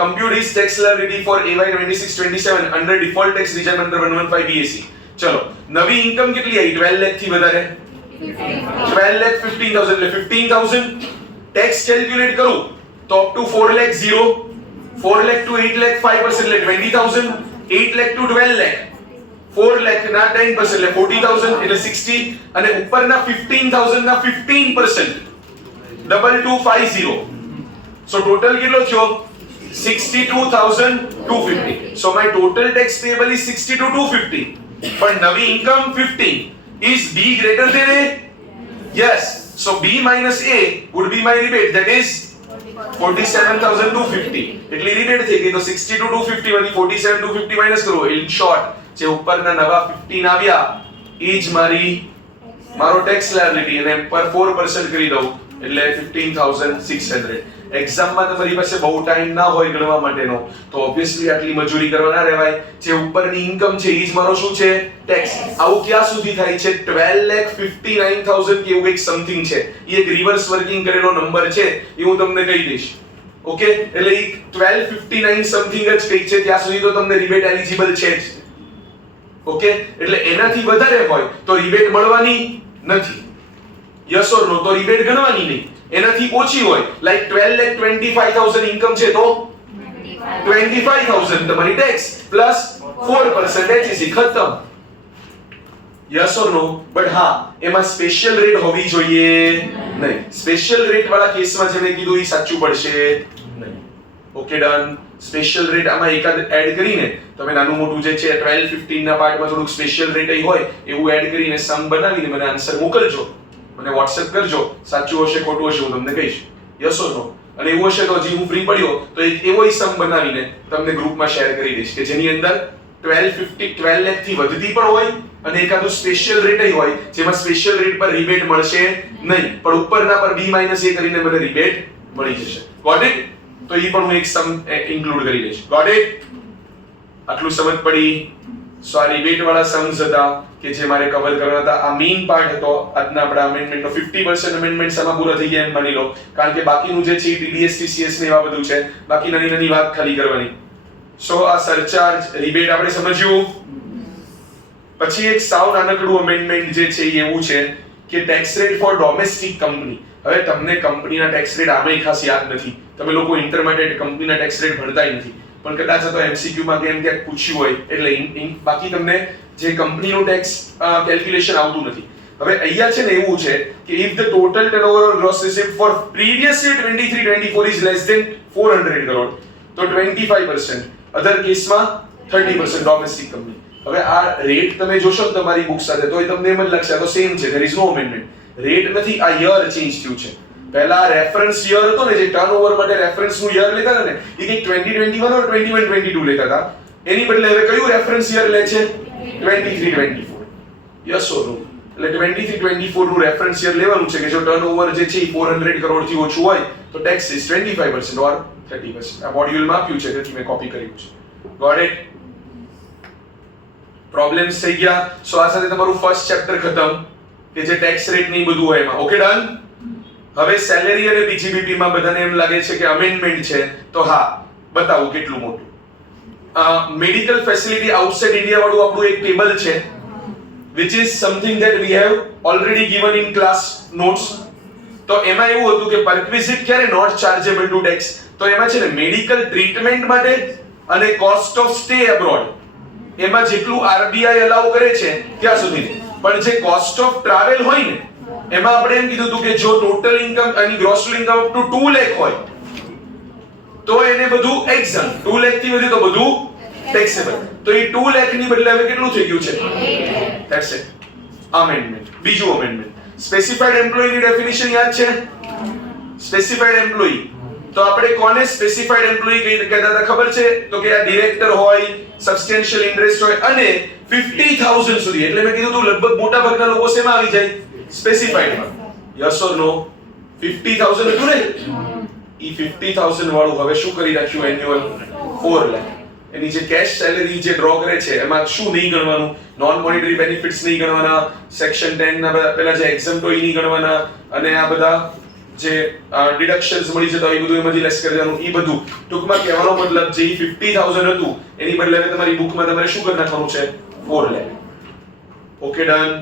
Compute his tax liability for AY 26-27 under default tax regime under 115 BAC. ચલો, નવી income કેટલી આવી 12 લાખ થી વધારે? 12,15,000 એટલે 15,000 ટેક્સ કેલ્ક્યુલેટ કરું તો up to 4 lakh 0, 4 lakh to 8 lakh 5% એટલે 20,000, 8 lakh to 12 lakh, 4 lakh ના 10% એટલે 40,000 એટલે 60, અને ઉપરના 15,000 ના 15% 2250. સો ટોટલ કેટલો થયો 62,250. So my total tax payable is 62,250, પણ નવી income 15. Is B greater than A? Yes. So B minus A would be my rebate, that is 47,250. એટલી રિબેટ થઈ ગઈ. તો 62,250 માંથી 47,250 માઈનસ કરો. ઇન શોર્ટ જે ઉપરના નવા 15 આવ્યા એ જ મારો ટેક્સ લાયબિલિટી, અને પર 4% કરી દઉં એટલે 15,600. એક્ઝામમાં તમારી પાસે બહુ ટાઈમ ના હોય ગણવા માટેનો, તો ઓબ્વિયસલી આટલી મજૂરી કરવા ના રહેવાય. જે ઉપરની ઇન્કમ છે એ જ મારો શું છે ટેક્સ. આવું ક્યાં સુધી થાય છે 12,59,000 કે એવું એક સમથિંગ છે. એ એક રિવર્સ વર્કિંગ કરેલો નંબર છે, એ હું તમને કહી દઈશ. ઓકે, એટલે એ 1259 સમથિંગ જ કંઈક છે, ત્યાં સુધી તો તમને રિબેટ એલિજિબલ છે જ. ઓકે, એટલે એનાથી વધારે હોય તો રિબેટ મળવાની નથી. Yes or no? તો રિબેટ ગણવાની નહીં. એનાથી ઓછી હોય લાઈક 12,25,000 ઇન્કમ છે તો 25,000 તમારી ટેક્સ પ્લસ 4% HCC, ખતમ. Yes or no? બટ હા, એમાં સ્પેશિયલ રેટ હોવી જોઈએ નહીં. સ્પેશિયલ રેટ વાળા કેસમાં જે મેં કીધું એ સાચું પડશે નહીં. Okay, done. સ્પેશિયલ રેટ આમાં એકાદ એડ કરીને તમે નાનું મોટું જે છે 12-15 ના પાર્ટમાં થોડુંક સ્પેશિયલ રેટ હોય એવું એડ કરીને સમ બનાવીને મને આન્સર મોકલજો, મને WhatsApp કરજો. સાચું હશે ખોટું હશે હું તમને કહીશ. યસ ઓર નો? અને એવું હશે તો હજી હું ફ્રી પડ્યો તો એક એવો સમ બનાવીને તમને ગ્રુપમાં શેર કરી દઈશ કે જેની અંદર 12 લાખ થી વધતી પણ હોય અને એકાદું સ્પેશિયલ રેટ હોય જેમાં સ્પેશિયલ રેટ પર રિબેટ મળશે નહીં, પણ ઉપરના પર B- A કરીને મને રિબેટ મળી જશે. Got it? તો એ પણ હું એક સમ ઇન્ક્લુડ કરી લઈશ. Got it? આટલું સમજ પડી? સો આ રિબેટ વાળા सम्स હતા કે જે મારે કવર કરવાના હતા. આ મેઇન પાર્ટ હતો આજના આપણા અમેન્ડમેન્ટનો. 50% અમેન્ડમેન્ટ્સ આમાં પૂરા થઈ ગયા એમ માની લો, કારણ કે બાકીનું જે છે TDS TCS ને એવા બધું છે, બાકી નાની નાની વાત ખાલી કરવાની. સો આ સરચાર્જ રિબેટ આપણે સમજ્યું. પછી એક સાવ નાનકડું અમેન્ડમેન્ટ જે છે એ એવું છે કે tax rate for domestic company. હવે તમને કંપનીના ટેક્સ રેટ આમેય ખાસ યાદ નથી, તમે લોકો ઇન્ટરમીડિયેટ કંપનીના ટેક્સ રેટ ભણતા નથી, પણ કદાચ તો MCQ માં કેમ ક્યાંક પૂછ્યું હોય એટલે બાકી તમને જે કંપનીનું ટેક્સ કેલ્ક્યુલેશન આવતું નથી. હવે અહીંયા છે ને એવું છે કે if the total turnover or gross receipt for previous year 23-24 is less than 400 crore તો 25%, અધર કેસમાં 30% ડોમેસ્ટિક કંપની. હવે આ રેટ તમે જોશો ને તમારી બુક સાથે તો તમને એમ જ લાગશે તો સેમ છે, there is no amendment. Rate નથી, આ યર ચેન્જ થયું છે. પહેલા રેફરન્સ યર હતો ને, જે ટર્નઓવર માટે રેફરન્સ નું યર લેતા હતા ને, એ કંઈક 2021 or 21-22 લેતા હતા. એની બદલે હવે કયું રેફરન્સ યર લે છે 23-24. યસ ઓર નો? એટલે 23-24 નું રેફરન્સ યર લેવાનું છે કે જો ટર્નઓવર જે છે 400 કરોડ થી ઓછું હોય તો ટેક્સ ઇઝ 25% ઓર 30%. આ મોડ્યુલમાં આપ્યું છે તેથી મેં કોપી કર્યું છે. Got it? પ્રોબ્લેમ્સ થઈ ગયા. સો આ સાથે તમારું ફર્સ્ટ ચેપ્ટર ખતમ કે જે ટેક્સ રેટ ની બધું હોય એમાં. Okay, done. હવે સેલેરી અને BGBP માં બધાને એમ લાગે છે કે અમેન્ડમેન્ટ છે, તો હા બતાવું કેટલું મોટું. મેડિકલ ફેસિલિટી આઉટસાઇડ ઇન્ડિયા વાળું આપણું એક ટેબલ છે which is something that we have already given in class notes. તો એમાં એવું હતું કે પરક્વિઝિટ ક્યારે નોટ ચાર્જેબલ ટુ ટેક્સ, તો એમાં છે ને મેડિકલ ટ્રીટમેન્ટ માટે અને કોસ્ટ ઓફ સ્ટે અબ્રોડ એમાં જેટલું આરબીઆઈ અલાઉ કરે છે ત્યાં સુધી, પણ જે કોસ્ટ ઓફ ટ્રાવેલ હોય ને એમાં આપણે એમ કીધું હતું કે જો ટોટલ ઇન્કમ અને gross income up to 2 lakh હોય તો એને બધું એક્ઝમ, 2 લાખ થી વધુ તો બધું ટેક્સેબલ. તો એ 2 લાખ ની બદલે હવે કેટલું થઈ ગયું છે? That's it. અમેન્ડમેન્ટ. બીજું અમેન્ડમેન્ટ, સ્પેસિફાઈડ એમ્પ્લોયી ની ડેફિનિશન યાદ છે? સ્પેસિફાઈડ એમ્પ્લોયી તો આપણે કોને સ્પેસિફાઈડ એમ્પ્લોયી કહેતા હતા ખબર છે? તો કે આ ડિરેક્ટર હોય, સબસ્ટેન્શિયલ ઇન્ટરેસ્ટ હોય અને 50000 સુધી, એટલે મેં કીધું તું લગભગ મોટા ભાગના લોકો શેમાં આવી જાય? સ્પેસિફાઈડ માં. યસ ઓર નો? 50000 હતું ને, ઈ 50000 વાળું હવે શું કરી નાખ્યું? એન્યુઅલ 4 લાખ. એની જે કેશ સેલેરી જે ડ્રો કરે છે એમાં શું નહીં ગણવાનું? નોન મોનેટરી બેનિફિટ્સ નહીં ગણવાના, સેક્શન 10 ના પેલા જે એક્ઝમ્પ્ટ હોય નહીં ગણવાના, અને આ બધા જે ડિડક્શન્સ મળી જતા હોય એ બધું એમાંથી લેસ કરી દેવાનું. એ બધું ટૂંકમાં કહેવાનો મતલબ જે 50000 હતું એની બદલે હવે તમારી બુકમાં તમારે શું કરી નાખવાનું છે? 4 લાખ. Okay done.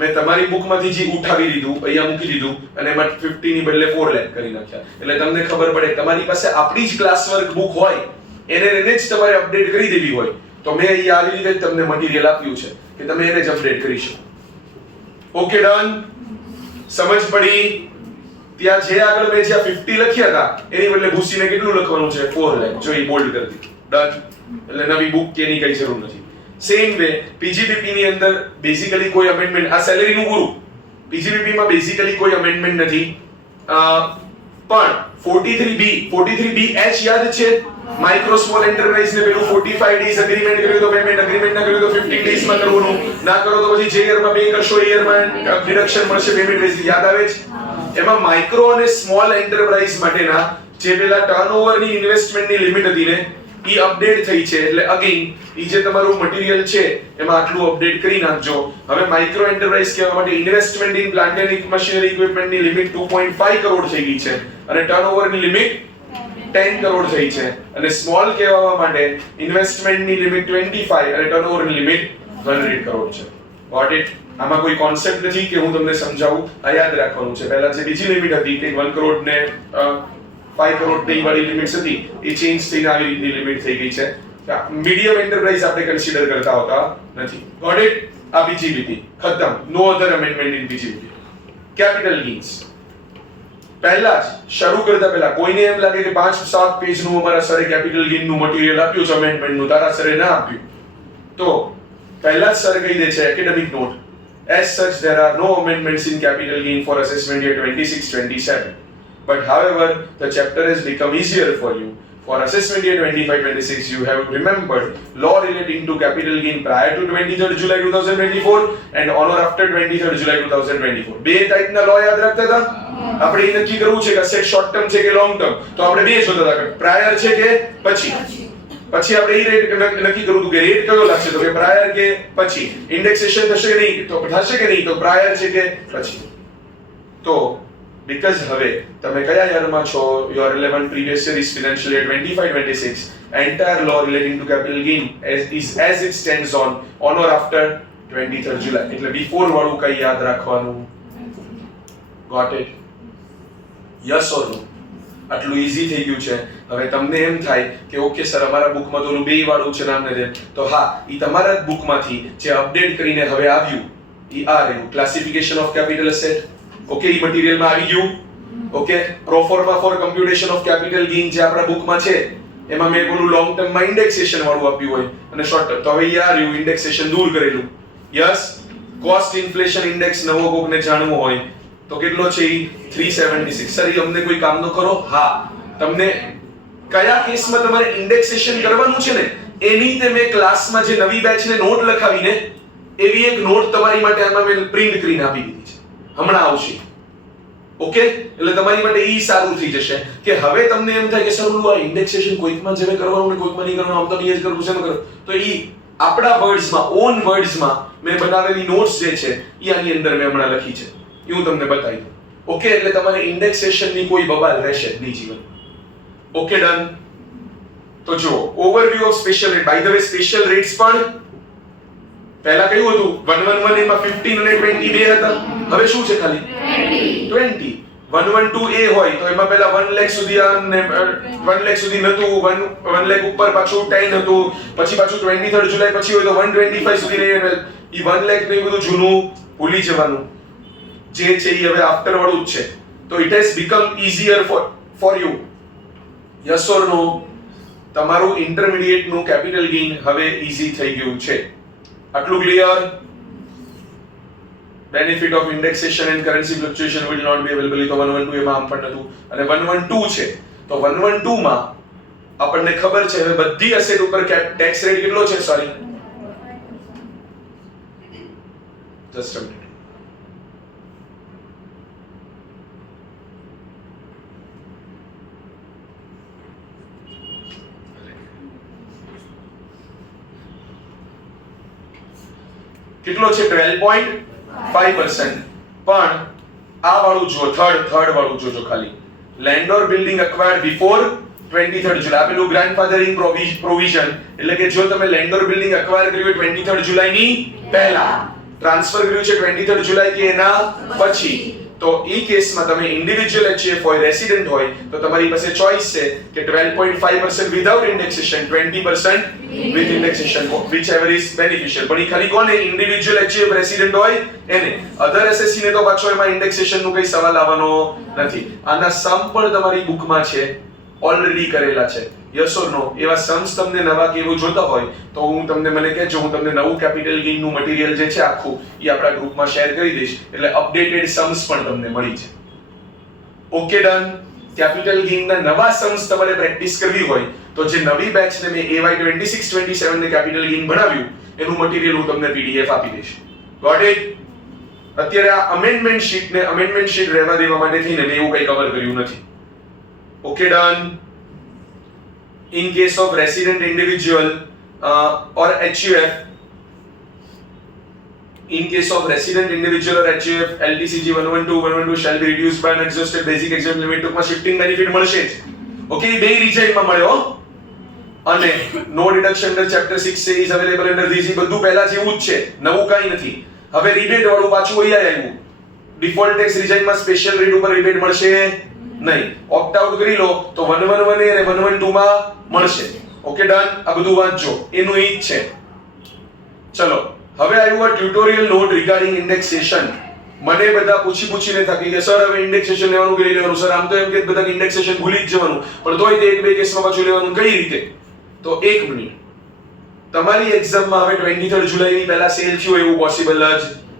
મેં તમારી બુકમાંથી જે ઉઠાવી લીધું અહીંયા મૂકી દીધું અને એમાં 50 ની બદલે 4 લાખ કરી નાખ્યા. એટલે તમને ખબર પડે તમારી પાસે આપણી જ ક્લાસ વર્ક બુક હોય એને જ તમારે અપડેટ કરી દેવી હોય તો મેં અહીંયા આવી રીતે તમને મટીરીયલ આપ્યું છે કે તમે એને જ અપડેટ કરી શકો. Okay done. સમજ પડી? ત્યાં જે આગળ મેં જ્યાં 50 લખ્યા હતા એની બદલે ભૂસીને કેટલું લખવાનું છે? 4 લાખ. જો એ બોલ્ડ કરી દીધું. ડન. એટલે નવી બુક કે એની કઈ જરૂર નથી. સેમ વે પીજીબીપી ની અંદર બેઝિકલી કોઈ અમેન્ડમેન્ટ, આ સેલેરી નું પૂરું. પીજીબીપી માં બેઝિકલી કોઈ અમેન્ડમેન્ટ નથી, પણ 43B H યાદ છે? માઇક્રો સ્મોલ એન્ટરપ્રાઇઝ ને પેલું 45 ડેઝ એગ્રીમેન્ટ કર્યું તો પેમેન્ટ, એગ્રીમેન્ટ ના કર્યું તો 15 ડેઝ માં કરવાનું, ના કરો તો પછી જે યર માં પે કરશો એ યર માં ડિડક્શન મળશે પેમેન્ટ બેઝ. યાદ આવે છે? એમાં માઇક્રો અને સ્મોલ એન્ટરપ્રાઇઝ માટેના જે પેલા ટર્નઓવર ની ઇન્વેસ્ટમેન્ટ ની લિમિટ હતી ને ઈ અપડેટ થઈ છે. એટલે અગેન ઈ જે તમારું મટીરીયલ છે એમાં આટલું અપડેટ કરી નાખજો. હવે માઇક્રો એન્ટરપ્રાઇઝ કહેવા માટે investment in plant and machinery equipment ની લિમિટ 2.5 કરોડ થઈ ગઈ છે અને ટર્નઓવર ની લિમિટ 10 કરોડ થઈ છે. અને સ્મોલ કહેવા માટે ઇન્વેસ્ટમેન્ટ ની લિમિટ 25 અને ટર્નઓવર ની લિમિટ 100 કરોડ છે. Got it? આમાં કોઈ કોન્સેપ્ટ નથી કે હું તમને સમજાવું, આ યાદ રાખવાનું છે. પહેલા જે બીજી લિમિટ હતી કે 1 કરોડ ને 5 કરોડ ની વાળી લિમિટ્સ હતી એ ચેન્જ થઈને આવી રીતની લિમિટ થઈ ગઈ છે. મીડિયમ એન્ટરપ્રાઇઝ આપણે કન્સિડર કરતા હોતા નથી. Got it? આ પીજીબીપી ખતમ. No other amendment in PGBP. Capital gains પહેલા જ શરૂ કરતા પહેલા કોઈને એમ લાગે કે 5-7 પેજ નું અમારા સરે કેપિટલ ગેઇન નું મટીરીયલ આપ્યું છે અમેન્ડમેન્ટ નું, તારા સરે ના આપ્યું, તો પહેલા જ સર કહી દે છે academic note, as such there are no amendments in capital gain for assessment year 26-27, but however the chapter has become easier for you. For assessment year 25-26 you have remembered law relating to capital gain prior to 23rd July 2024 and on or after 23rd July 2024. બે ટાઈપના લો યાદ રાખતા હતા આપણે. એ નક્કી કરવું છે કે અસેટ શોર્ટ ટર્મ છે કે લોંગ ટર્મ, તો આપણે બે જોતા હતા પ્રાયર છે કે પછી. પછી આપણે એ રેટ નક્કી કરવું કે રેટ કયો લાગશે, તો કે પ્રાયર કે પછી. ઇન્ડેક્સેશન થશે કે નહીં, તો થશે કે નહીં, તો પ્રાયર છે કે પછી. તો because હવે તમે કયા યરમાં છો? your relevant previous year is financial year 25-26. entire law relating to capital gain as it stands on or after 23rd July. એટલે before વાળું કઈ યાદ રાખવાનું? got it? yes or no? આટલું ઈઝી થઈ ગયું છે. હવે તમને એમ થાય કે ઓકે સર અમારા બુકમાં તો ઓલું બે વાળું છે નામને જેમ, તો હા ઈ તમારા જ બુકમાંથી જે અપડેટ કરીને હવે આવ્યું ઈ આ રહ્યું classification of capital asset. Okay, ઈ મટીરીયલમાં આવી ગયું. Okay, proforma for computation of capital gain જે આપણા બુકમાં છે એમાં મેં બોલું લોંગ ટર્મમાં ઇન્ડેક્સેશન વાળું આપ્યું હોય અને શોર્ટ ટર્મ તો હવે ઈ આ રહ્યું ઇન્ડેક્સેશન દૂર કરેલું. યસ. કોસ્ટ ઇન્ફ્લેશન ઇન્ડેક્સ નવો કોકને જાણવો હોય તો કેટલો છે ઈ 376. સર ઈ અમને કોઈ કામનો ખરો? હા. તમને કયા કેસમાં તમારે ઇન્ડેક્સેશન કરવાનું છે ને એની તે મેં ક્લાસમાં જે નવી બેચને નોટ લખાવીને એવી એક નોટ તમારી માટે આમાં મેં પ્રિન્ટ કરીને આપી દીધી છે, હમણાં આવશે. ઓકે, એટલે તમારી માટે ઈ સારું થઈ જશે કે હવે તમને એમ થાય કે સર ઓલું આ ઇન્ડેક્સેશન કોઈકમાં જેમે કરવાનું ને કોઈકમાં નહીં કરવાનું, આમ તો નહીં જ કરવું છે, કરો તો ઈ આપણા વર્ડ્સમાં ઓન વર્ડ્સમાં મેં બનાવેલી નોટ્સ જે છે ઈ આની અંદર મેં હમણાં લખી છે, એ હું તમને બતાવી દઉં. ઓકે, એટલે તમારે ઇન્ડેક્સેશનની કોઈ બબાલ રહેશે નહીં જીવન. Okay done. તો જો overview of special rate. By the way special rates પણ પહેલા કયું હતું? 111 એમાં 15 અને 20 બે હતા. હવે શું છે? ખાલી 20. 112 એ હોય તો એમાં પહેલા 1 લાખ સુધી ને 1 લાખ સુધી નતું 1 લાખ ઉપર પાછું 10 હતું પછી પાછું 23rd જુલાઈ પછી હોય તો 125 સુધી નહીં ઈ 1 લાખ ને બધું જૂનું ભૂલી જવાનું જે છે ઈ હવે આફ્ટર વાળું જ છે તો it has become easier for you yes or no તમારું ઇન્ટરમીડિયેટ નું કેપિટલ ગેઇન હવે ઈઝી થઈ ગયું છે આટલું clear benefit of indexation and currency fluctuation will not be available તો 112 એમાં આમ પણ નતું અને 112 છે તો 112 માં આપણને ખબર છે હવે બધી એસેટ ઉપર ટેક્સ રેટ કેટલો છે સોરી જસ્ટ અ મિનિટ કેટલો છે 12.5% પણ આ વાળું જો થર્ડ વાળું જોજો ખાલી લેન્ડ ઓર બિલ્ડિંગ અક્વાયર્ડ બિફોર 23rd જુલાઈ પેલું ગ્રાન્ડફાધરિંગ પ્રોવિઝન એટલે કે જો તમે લેન્ડ ઓર બિલ્ડિંગ અક્વાયર કર્યું 23rd જુલાઈ ની પહેલા ટ્રાન્સફર કર્યું છે 23rd જુલાઈ કે એના પછી તો એ કેસમાં તમે ઇન્ડિવિડ્યુઅલ એચએફ હોય રેસિડેન્ટ હોય તો તમારી પાસે ચોઇસ છે કે 12.5% without indexation 20% with indexation whichever is beneficial પણ ઈ ખાલી કોને ઇન્ડિવિડ્યુઅલ એચએફ રેસિડેન્ટ હોય એને અધર એસએસસી ને તો પાછો એમાં ઇન્ડેક્સેશન નું કઈ સવાલ આવવાનો નથી આના સમ પણ તમારી બુકમાં છે ઓલરેડી કરેલા છે યસ ઓર નો એવા સમ્સ તમને નવા કે એવું જોતા હોય તો હું તમને મને કહેજો હું તમને નવું કેપિટલ ગેઇન નું મટીરીયલ જે છે આખું ઈ આપણા ગ્રુપમાં શેર કરી દઈશ એટલે અપડેટેડ સમ્સ પણ તમને મળી છે ઓકે ડન કેપિટલ ગેઇન ના નવા સમ્સ તમારે પ્રેક્ટિસ કરવી હોય તો જે નવી બેચ ને મેં AY 26-27 ને કેપિટલ ગેઇન બનાવ્યું એનું મટીરીયલ હું તમને PDF આપી દઈશ ગોટ ઇટ અત્યારે આ અમેન્ડમેન્ટ શીટ રહેવા દેવા માટે થઈને મેં એવું કંઈ કવર કર્યું નથી okay done in case of resident individual or HUF in case of resident individual or HUF LTCG 112 shall be reduced by an exhausted basic exempt limit ટૂંકમાં shifting benefit મળશે જ ઓકે બે રિઝલ્ટમાં મળ્યો અને no deduction under chapter 6 છે is available under this બધું પહેલા જેવું જ છે નવું કાઈ નથી હવે રિબેટ વાળું પાછું અહીંયા આવ્યું ડિફોલ્ટ ટેક્સ રિઝાઇનમાં સ્પેશિયલ રેટ ઉપર રિબેટ મળશે નહીં ઓપ્ટ આઉટ કરી લો તો 111 અને 112 માં મળશે ઓકે ડન આ બધું વાંચજો એનું ઈ જ છે ચલો હવે આવ્યું આ ટ્યુટોરિયલ નોટ રિગાર્ડિંગ ઇન્ડેક્સેશન મને બધા પૂછીને થાકી ગયા સર હવે ઇન્ડેક્સેશન લેવાનું કે લેવાનું સર આમ તો એમ કે બધા ઇન્ડેક્સેશન ભૂલી જ જવાનું પણ તોય તે એક બે કેસમાં પાછું લેવાનું કઈ રીતે તો 1 મિનિટ તમારી એક્ઝામમાં હવે 23rd જુલાઈ ની પહેલા સેલ થયું એવું પોસિબલ જ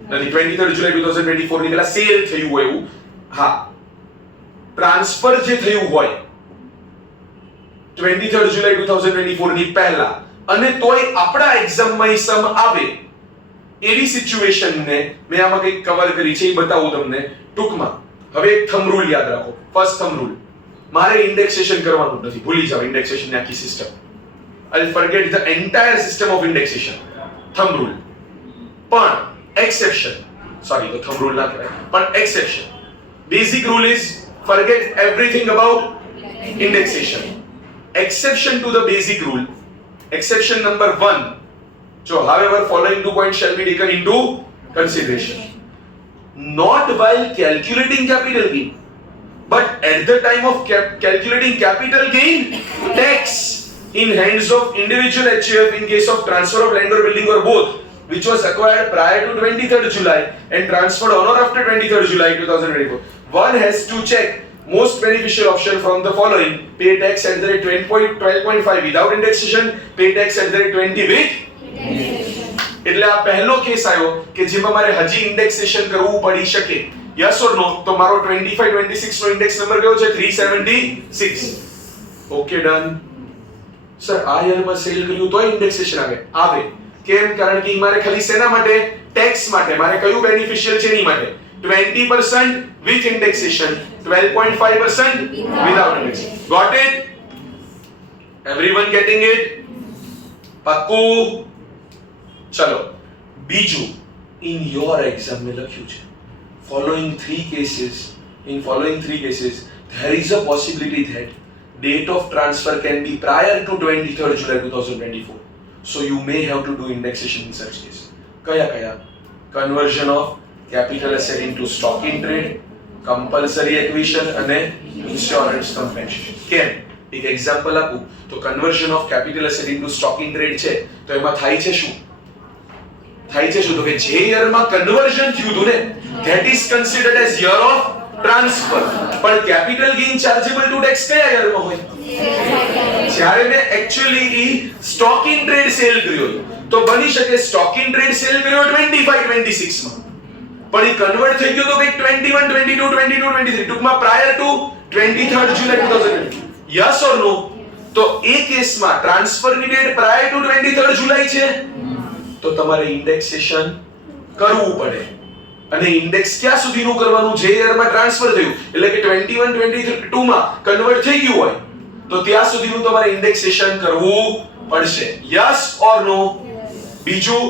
નથી 23rd જુલાઈ 2024 ની પહેલા સેલ થયું હોય એવું હા ટ્રાન્સફર જે થયું હોય 23rd જુલાઈ 2024 ની પહેલા અને તોય આપણા એક્ઝામમાં ઈ સમ આવે એવી સિચ્યુએશન ને મેં આમાં કંઈક કવર કરી છે એ બતાવું તમને ટૂંકમાં હવે એક થંબ રૂલ યાદ રાખો ફર્સ્ટ થંબ રૂલ મારે ઇન્ડેક્સેશન કરવાનું નથી ભૂલી જાવ ઇન્ડેક્સેશન ની આખી system I'll forget the entire system of indexation thumb rule પણ exception sorry the thumb rule ના કહેવાય પણ exception basic rule is forget everything about indexation exception to the basic rule exception number 1 so however following 2 points shall be taken into consideration not while calculating capital gain but at the time of calculating capital gain tax in hands of individual HUF in case of transfer of land or building or both which was acquired prior to 23rd July and transferred on or after 23rd July 2024 one has to check most beneficial option from the following pay tax at the rate 12.5 without indexation pay tax at the rate 20 with indexation એટલે આ પહેલો case આવ્યો કે જેમાં મારે હજી indexation કરવું પડી શકે યસ ઓર નો તો મારો 25-26 નો ઇન્ડેક્સ નંબર કયો છે 376 ઓકે ડન સર આ યરમાં સેલ કર્યું તો ઇન્ડેક્સેશન આવે કેમ કારણ કે મારે ખાલી શેના માટે ટેક્સ માટે મારે કયું બેનિફિશિયલ છે એની માટે 20% with indexation 12.5% without indexation got it everyone getting it પક્કું ચલો બીજું in your exam में લખ્યું છે following three cases there is a possibility that date of transfer can be prior to 23rd July 2024 so you may have to do indexation in such case kaya conversion of capital asset into stock in trade compulsory acquisition અને insurance compensation. કેમ? એક example આપું તો conversion of capital asset into stock in trade છે તો એમાં થાય છે શું તો કે જે યરમાં કન્વર્ઝન થયું હતું ને that is considered as year of transfer. પણ capital gain chargeable to tax કયા યરમાં હોય? જ્યારે મેં actually stock in trade sale કર્યો તો બની શકે સ્ટોક ઇન ટ્રેડ સેલ કર્યો 25-26 માં, પણ એ કન્વર્ટ થઈ ગયો તો કંઈક 21-22-22-23 ટૂંકમાં prior to 23rd July 2020. Yes or no? તો એ કેસમાં ટ્રાન્સફરની date prior to 23rd July છે તો તમારે ઇન્ડેક્સેશન કરવું પડે. અને ઇન્ડેક્સ ક્યાં સુધીનું કરવાનું? જે યરમાં ટ્રાન્સફર થયું એટલે કે 21-22 માં કન્વર્ટ થઈ ગયું હોય તો ત્યાં સુધીનું તમારે ઇન્ડેક્સેશન કરવું પડશે. યસ ઓર નો? બીજું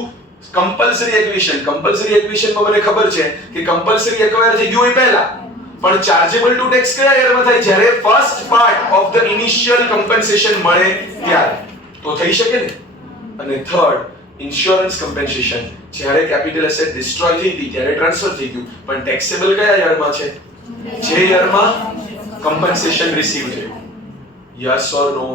કમ્પલસરી એક્વિઝિશનમાં મને ખબર છે કે કમ્પલસરી એક્વાયર થઈ ગયું હોય પહેલા, પણ ચાર્જેબલ ટુ ટેક્સ કયા યરમાં થાય? જ્યારે first part of the initial compensation મળે ત્યારે તો થઈ શકે ને. અને થર્ડ ઇન્સ્યોરન્સ કમ્પેન્સેશન, જ્યારે કેપિટલ એસેટ ડિસ્ટ્રોય થઈ હતી ત્યારે ટ્રાન્સફર થઈ ગયું, પણ ટેક્સેબલ કયા યરમાં છે? જે યરમાં કમ્પન્સેશન રિસીવ છે. Yes or no?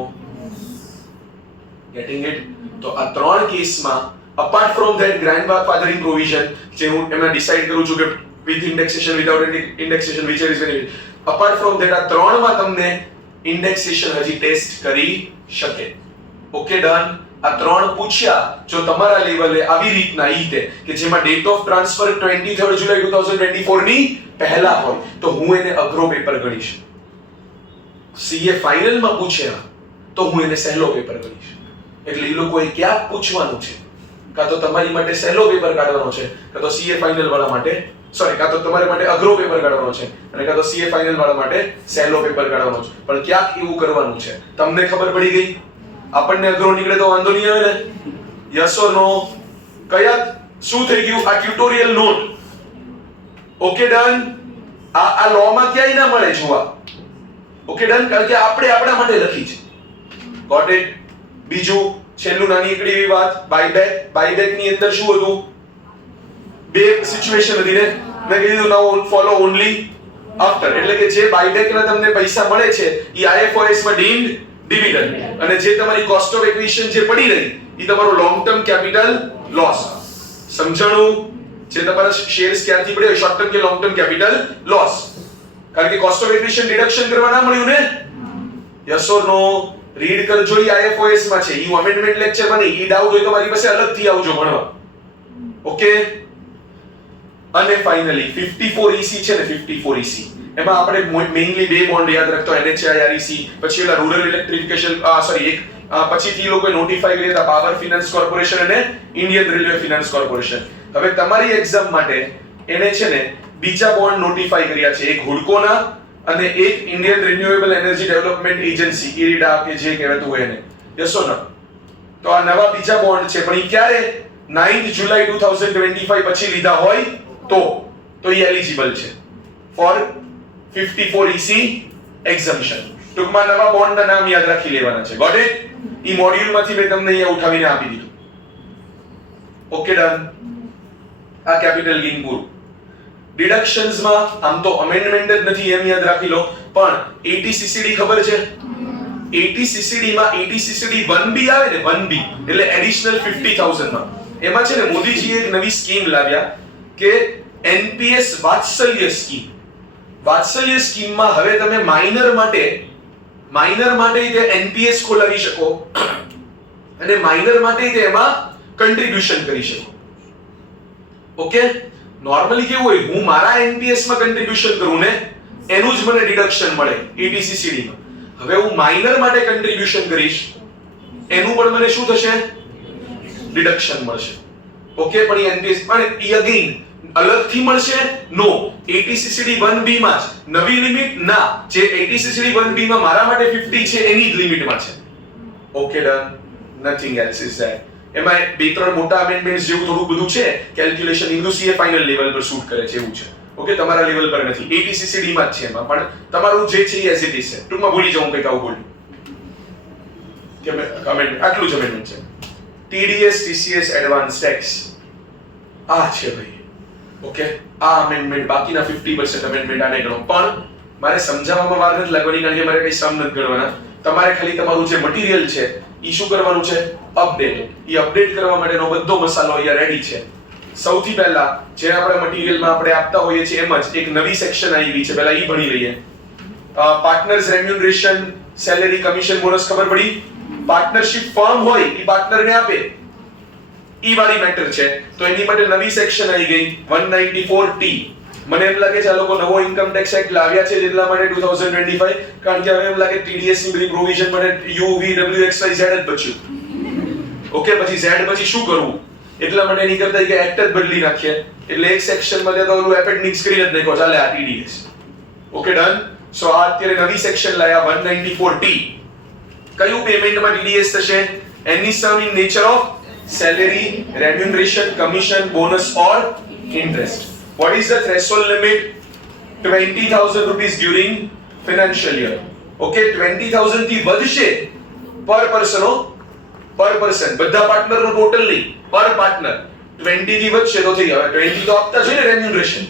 Getting it? તો આ ત્રણ કેસમાં apart from that grandfathering provision જે હું એમાં ડિસાઈડ કરું છું કે with indexation without indexation which is very apart from that આ ત્રણમાં તમને ઇન્ડેક્સેશન હજી ટેસ્ટ કરી શકે. Okay done? આ ત્રણ પૂછ્યા જો તમારા લેવલે આવી રીતના ઈતે કે જેમાં ડેટ ઓફ ટ્રાન્સફર 23rd જુલાઈ 2024 ની પહેલા હોય તો હું એને અઘરો પેપર ગણીશ. સીએ ફાઇનલ માં પૂછ્યા તો હું એને સહેલો પેપર ગણીશ. એટલે એ લોકોએ ક્યાં પૂછવાનું છે? કાં તો તમારી માટે સહેલો પેપર કાઢવાનો છે, કાં તો સીએ ફાઇનલ વાળા માટે કાં તો તમારા માટે અઘરો પેપર કાઢવાનો છે અને કાં તો સીએ ફાઇનલ વાળા માટે સહેલો પેપર કાઢવાનો છે. પણ ક્યાંક એવું કરવાનું છે. તમને ખબર પડી ગઈ? આપણને અઘરો નીકળે તો વાંધો નહીં આવે ને. યસ ઓર નો? કયા શું થઈ ગયું? આ ટ્યુટોરિયલ નોટ. Okay done? આ લો માં ક્યાંય ના મળે જોવા. Okay done? કારણ કે આપણે આપણા માટે લખી છે. Got it? બીજું છેલ્લું નાની એકડી એવી વાત, બાયબેક ની અંદર શું હતું? બે સિચ્યુએશન હતી ને. મેં કીધું નાઉ ફોલો ઓન્લી આફ્ટર, એટલે કે જે બાયબેક ના તમને પૈસા મળે છે ઈ આઈએફઓએસ માં ડીમ્ડ ડિવિડન્ડ, અને જે તમારી કોસ્ટ ઓફ એક્વિઝિશન જે પડી રહી ઈ તમારો લોંગ ટર્મ કેપિટલ લોસ. સમજણું? જે તમારા શેર્સ ક્યારથી પડ્યા શોર્ટ ટર્મ કે લોંગ ટર્મ કેપિટલ લોસ, કારણ કે કોસ્ટ ઓફ એક્વિઝિશન ડિડક્શન કરવા ના મળ્યું ને. Yes or no? રીડ કરજો. ઈ આઈએફઓએસ માં છે, ઈ અમેન્ડમેન્ટ લેક્ચર માં નહીં. ઈ ડાઉટ હોય તો મારી પાસે અલગથી આવજો ભણવા. ઓકે? અને ફાઇનલી 54 EC છે ને, 54 EC એમાં આપણે મેઇનલી બે બોન્ડ યાદ રાખતો, NHIREC, પછી ઓલા રૂરલ ઇલેક્ટ્રિફિકેશન પછીથી એ લોકોએ નોટિફાઈ કર્યા હતા પાવર ફિનાન્સ કોર્પોરેશન અને ઇન્ડિયન રેલવે ફિનાન્સ કોર્પોરેશન. હવે તમારી એક્ઝામ માટે એને છે ને બીજા બોન્ડ નોટિફાઈ કર્યા છે, એક હુડકોના અને એક Indian renewable energy development agency IREDA કે જે કહેવાતું હોય એને. Yes or no? તો આ નવા બીજા બોન્ડ છે, પણ ઈ ક્યારે 9th જુલાઈ 2025 પછી લીધા હોય તો ઈ એલિજિબલ છે ફોર 54 EC એક્ઝમ્પશન. ટૂંકમાં નવા બોન્ડના નામ યાદ રાખી લેવાના છે. Got it? ઈ મોડ્યુલમાંથી મેં તમને અહીંયા ઉઠાવીને આપી દીધું. Okay done? આ કેપિટલ ગેઇન પૂરું. ડિડક્શન્સમાં આમ તો અમેન્ડમેન્ટ જ નથી એમ યાદ રાખી લો, પણ 80 CCD ખબર છે? 80 CCD માં 80 CCD 1B આવે ને, 1B એટલે એડિશનલ 50,000 માં એમાં છે ને મોદીજી એક નવી સ્કીમ લાવ્યા કે NPS વાત્સલ્ય સ્કીમ. વાત્સલ્ય સ્કીમમાં હવે તમે માઇનર માટે તે NPS ખોલાવી શકો અને માઇનર માટે તે એમાં કન્ટ્રીબ્યુશન કરી શકો. ઓકે? નોર્મલી કેવું હોય, હું મારા NPS માં કન્ટ્રીબ્યુશન કરું ને એનું જ મને ડિડક્શન મળે 80 CCD માં. હવે હું માઇનર માટે કન્ટ્રીબ્યુશન કરીશ એનું પણ મને શું થશે? ડિડક્શન મળશે. ઓકે? પણ એ NPS પણ ઈ અગેન અલગથી મળશે? નો. 80 CCD 1B માં જ નવી લિમિટ ના, જે 80 CCD 1B માં મારા માટે 50 છે એની જ લિમિટમાં છે. Okay done? Nothing else is that. એમાં બે ત્રણ મોટા અમેન્ડમેન્ટ્સ જેવું થોડું બધું છે, calculation Indu CA final level પર શૂટ કરે છે એવું છે. ઓકે? તમારા લેવલ પર નથી. 80 CCD માં જ છે એમાં, પણ તમારું જે છે એઝ ઇટ ઇઝ છે. ટૂંકમાં ભૂલી જાઉં કંઈક આવું બોલ્યું કે કમેન્ટ આટલું જ અમેન્ડમેન્ટ છે. TDS TCS એડવાન્સ ટેક્સ આ છે ભાઈ. ઓકે, આ અમેન્ડમેન્ટ બાકીના 50% અમેન્ડમેન્ટ આને ગણો. પણ મારે સમજાવવામાં વાર નથી લાગવાની કારણ કે મારે કઈ સમ નથી ગણવાના. તમારે ખાલી તમારું જે મટીરીયલ છે ઈ શું કરવાનું છે? અપડેટ. ઈ અપડેટ કરવા માટેનો બધો મસાલો અહીંયા રેડી છે. સૌથી પહેલા જે આપણા મટીરીયલમાં આપણે આપતા હોઈએ છીએ એમ જ એક નવી સેક્શન આવી છે, પહેલા ઈ ભણી લઈએ. પાર્ટનર્સ રેમ્યુનરેશન, સેલેરી, કમિશન, બોનસ ખબર પડી. પાર્ટનરશિપ ફર્મ હોય ઈ પાર્ટનરને આપે, ઈ વાળી મેટર છે. તો એની માટે નવી સેક્શન આવી ગઈ 194T. મને એમ લાગે છે આ લોકો નવો ઇન્કમ ટેક્સ એક્ટ લાવ્યા છે એટલા માટે 2025, કારણ કે હવે એમ લાગે TDS ની બધી પ્રોવિઝન માટે U V W X Y Z જ બચ્યું. ઓકે, પછી Z પછી શું કરવું એટલા માટે એની કરતા કે એક્ટ જ બદલી નાખીએ. એટલે એક સેક્શન માં તો ઓલું એપેન્ડિક્સ કરી જ નાખ્યો, ચાલે આ TDS. Okay, done. સો આ અત્યારે નવી સેક્શન લાયા 194T. કયું પેમેન્ટમાં TDS થશે? Any sum in nature of salary, remuneration, commission, bonus or interest. What is the threshold limit? 20,000 rupees during financial year. Okay, 20,000 થી વધશે per person, per person. બધા પાર્ટનર નું ટોટલ નહીં, પર પાર્ટનર 20 થી વધશે તો થઈ. હવે 20 તો આપતા જોઈએ ને રેમ્યુનરેશન.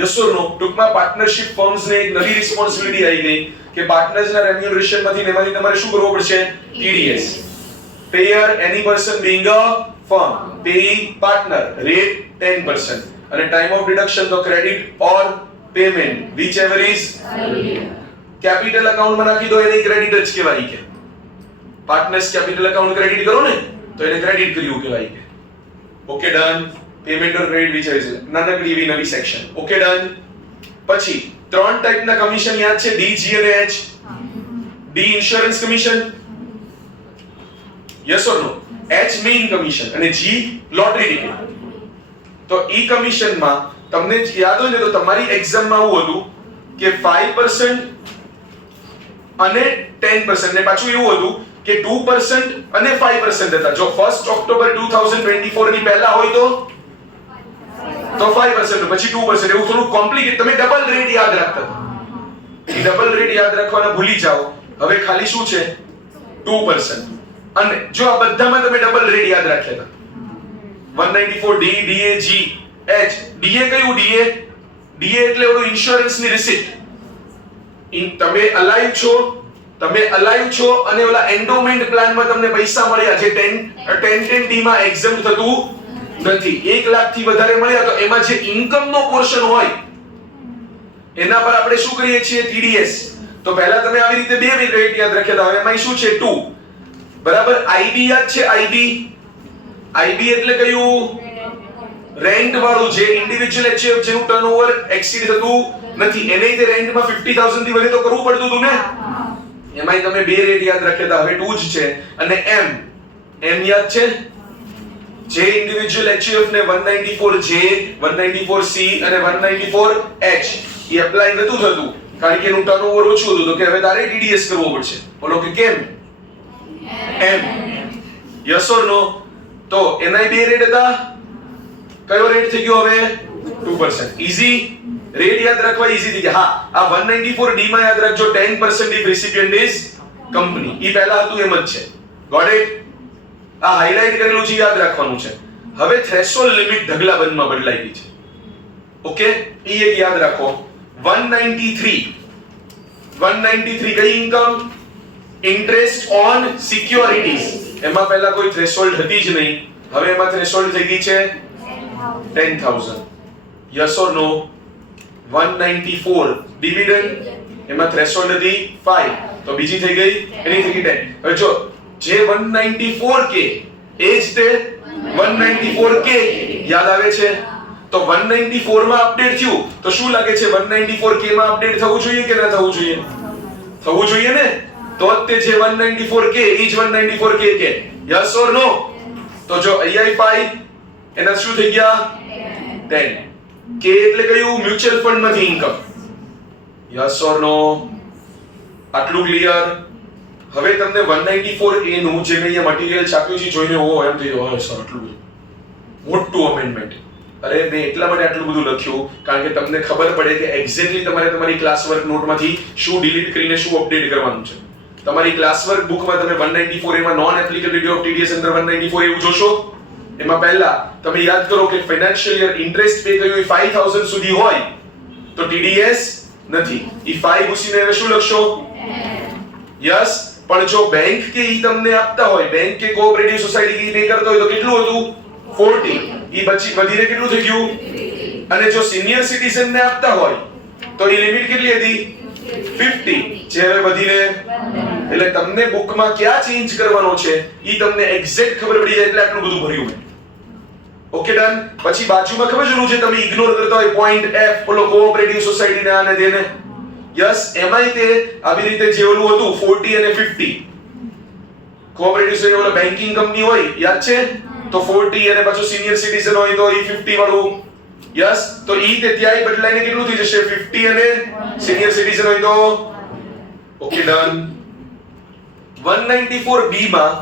યસ ઓર નો? ટૂંકમાં પાર્ટનરશિપ ફર્મ્સ ને એક નવી રિસ્પોન્સિબિલિટી આવી ગઈ કે પાર્ટનર્સ ના રેમ્યુનરેશન માંથી તમારે શું કરવું પડશે? TDS. Payer any person being a firm, paying partner, rate 10%, and time of deduction the credit or payment whichever is capital account માં નાખી દો એને ક્રેડિટ જ કહેવાય કે પાર્ટનર્સ કેપિટલ અકાઉન્ટ ક્રેડિટ કરો ને તો એને ક્રેડિટ કર્યું કહેવાય કે. Okay, done. Payment or credit whichever is નાનકડી એવી નવી સેક્શન. Okay, done. પછી ત્રણ ટાઈપના કમિશન યાદ છે? D, G અને H. D insurance commission, yes or no? H main commission અને G લોટરી ટિકિટ. તો ઈ કમિશન માં તમને યાદ હોય ને તો તમારી એક્ઝામ માં આવું હતું કે 5% અને 10% ને પાછું એવું હતું કે 2% અને 5% હતા. જો 1 ઓક્ટોબર 2024 ની પહેલા હોય તો 5% પછી 2%. એવું થોડું કોમ્પ્લિકેટ. તમે ડબલ રેટ યાદ રાખતા હતા. ઈ ડબલ રેટ યાદ રાખવાના ભૂલી જાઓ. હવે ખાલી શું છે? 2%. અને જો આ બધામાં તમે ડબલ રેટ યાદ રાખ્યા હતા 194D, DA, G, H. DA કયું? DA એટલે ઓલું ઇન્સ્યોરન્સ ની રિસીટ. તમે અલાઈવ છો અને ઓલા એન્ડોમેન્ટ પ્લાન માં તમને પૈસા મળ્યા જે 10D માં એક્ઝમ્પ્ટ થતું નથી. 1 લાખ થી વધારે મળ્યા તો એમાં જે ઇન્કમ નો પોર્શન હોય એના પર આપણે શું કરીએ છીએ? TDS. તો પહેલા તમે આવી રીતે બે રેટ યાદ રાખ્યા હતા. હવે એમાં શું છે? 2. બરાબર. IB યાદ છે? IB એટલે કયું? રેન્ટ વાળું, જે ઇન્ડિવિડ્યુઅલ એચએફ જેનું ટર્નઓવર એક્સીડ થતું નથી એને તે રેન્ટમાં 50,000 થી વધે તો કરવું પડતું હતું ને. એમાંય તમે બે રેટ યાદ રાખ્યા હતા. હવે 2 જ છે. અને M યાદ છે? જે ઇન્ડિવિડ્યુઅલ એચએફ ને 194J, 194C અને 194H એ એપ્લાય નતું થતું કારણ કે એનું ટર્નઓવર ઓછું હતું. તો કે હવે તારે TDS કરવો પડશે. બોલો કે કેમ? M. Yes or no? તો એના બે રેટ હતા. કયો રેટ થઈ ગયો હવે? 2%. ઈઝી. રેટ યાદ રાખવા ઈઝી થઈ ગયા. હા, આ 194D માં યાદ રાખજો 10% if recipient is company. ઈ પહેલા હતું એમ જ છે. Got it? આ હાઇલાઇટ કરેલું છે, યાદ રાખવાનું છે. હવે થ્રેશોલ્ડ લિમિટ ઢગલાબંધમાં બદલાઈ ગઈ છે. ઓકે, ઈ એક યાદ રાખો. 193 કઈ ઇન્કમ? Interest on securities. એમાં પહેલા કોઈ થ્રેશોલ્ડ હતી જ નહીં. હવે એમાં થ્રેશોલ્ડ થઈ ગઈ છે 10,000. Yes or no? 194 ડિવિડન્ડ, એમાં થ્રેશોલ્ડ હતી 5 તો બીજી થઈ ગઈ એની થઈ ગઈ 10. હવે જો જે 194K એ જ તે 194K યાદ આવે છે? તો 194 માં અપડેટ થયું તો શું લાગે છે? 194K માં અપડેટ થવું જોઈએ કે ના થવું જોઈએ? થવું જોઈએ ને. તો તે જે 194K એ જ 194K કે. Yes or no? તો જો અહીંયા 5 એના શું થઈ ગયા? 10. K એટલે કયું? મ્યુચ્યુઅલ ફંડ માંથી ઇન્કમ. યસ ઓર નો? આટલું ક્લિયર? હવે તમને 194A નું જે મેં અહીંયા મટીરીયલ છાપ્યું છે જોઈને ઓ એમ થઈ ગયો સર આટલું મોટું અમેન્ડમેન્ટ. અરે મેં એટલા માટે આટલું બધું લખ્યું કારણ કે તમને ખબર પડે કે એક્ઝેક્ટલી તમારે તમારી ક્લાસ વર્ક નોટમાંથી શું ડિલીટ કરીને શું અપડેટ કરવાનું છે. તમારી ક્લાસ વર્ક બુકમાં તમે 194A માં નોન એપ્લિકેબિલિટી ઓફ TDS અંડર 194 એવું જોશો? એમાં પહેલા તમે યાદ કરો કે ફાઇનાન્શિયલ યર ઇન્ટરેસ્ટ પે કર્યું એ 5000 સુધી હોય તો TDS નથી. ઈ 5 ઘૂસીને હવે શું લખશો? યસ. પણ જો બેંક કે ઈ તમને આપતા હોય, બેંક કે કોઓપરેટિવ સોસાયટી કે પે કરતો હોય તો કેટલું હતું? 40. ઈ પછી વધીને કેટલું થઈ ગયું? અને જો સિનિયર સિટીઝન ને આપતા હોય તો ઈ લિમિટ કેટલી હતી? 50. જે હવે વધીને એટલે તમને બુકમાં ક્યાં ચેન્જ કરવાનો છે ઈ તમને એક્ઝેક્ટ ખબર પડી જાય એટલે આટલું બધું ભર્યું મેં. Okay done. પછી બાજુમાં ખબર જરૂર છે તમે ઇગ્નોર કરતા હોય પોઈન્ટ F ઓલો કોઓપરેટિવ સોસાયટી ના અને તેને યસ એમાંય તે આવી રીતે જે ઓલું હતું 40 અને 50 કોઓપરેટિવ સોસાયટી ઓલો બેન્કિંગ કંપની હોય યાદ છે તો 40 અને પાછું સિનિયર સિટીઝન હોય તો ઈ 50 વાળું યસ તો ઈ તે ત્યાંય બદલાઈને કેટલું થઈ જશે 50 અને સિનિયર સિટીઝન હોય તો ઓકે ડન. 194B માં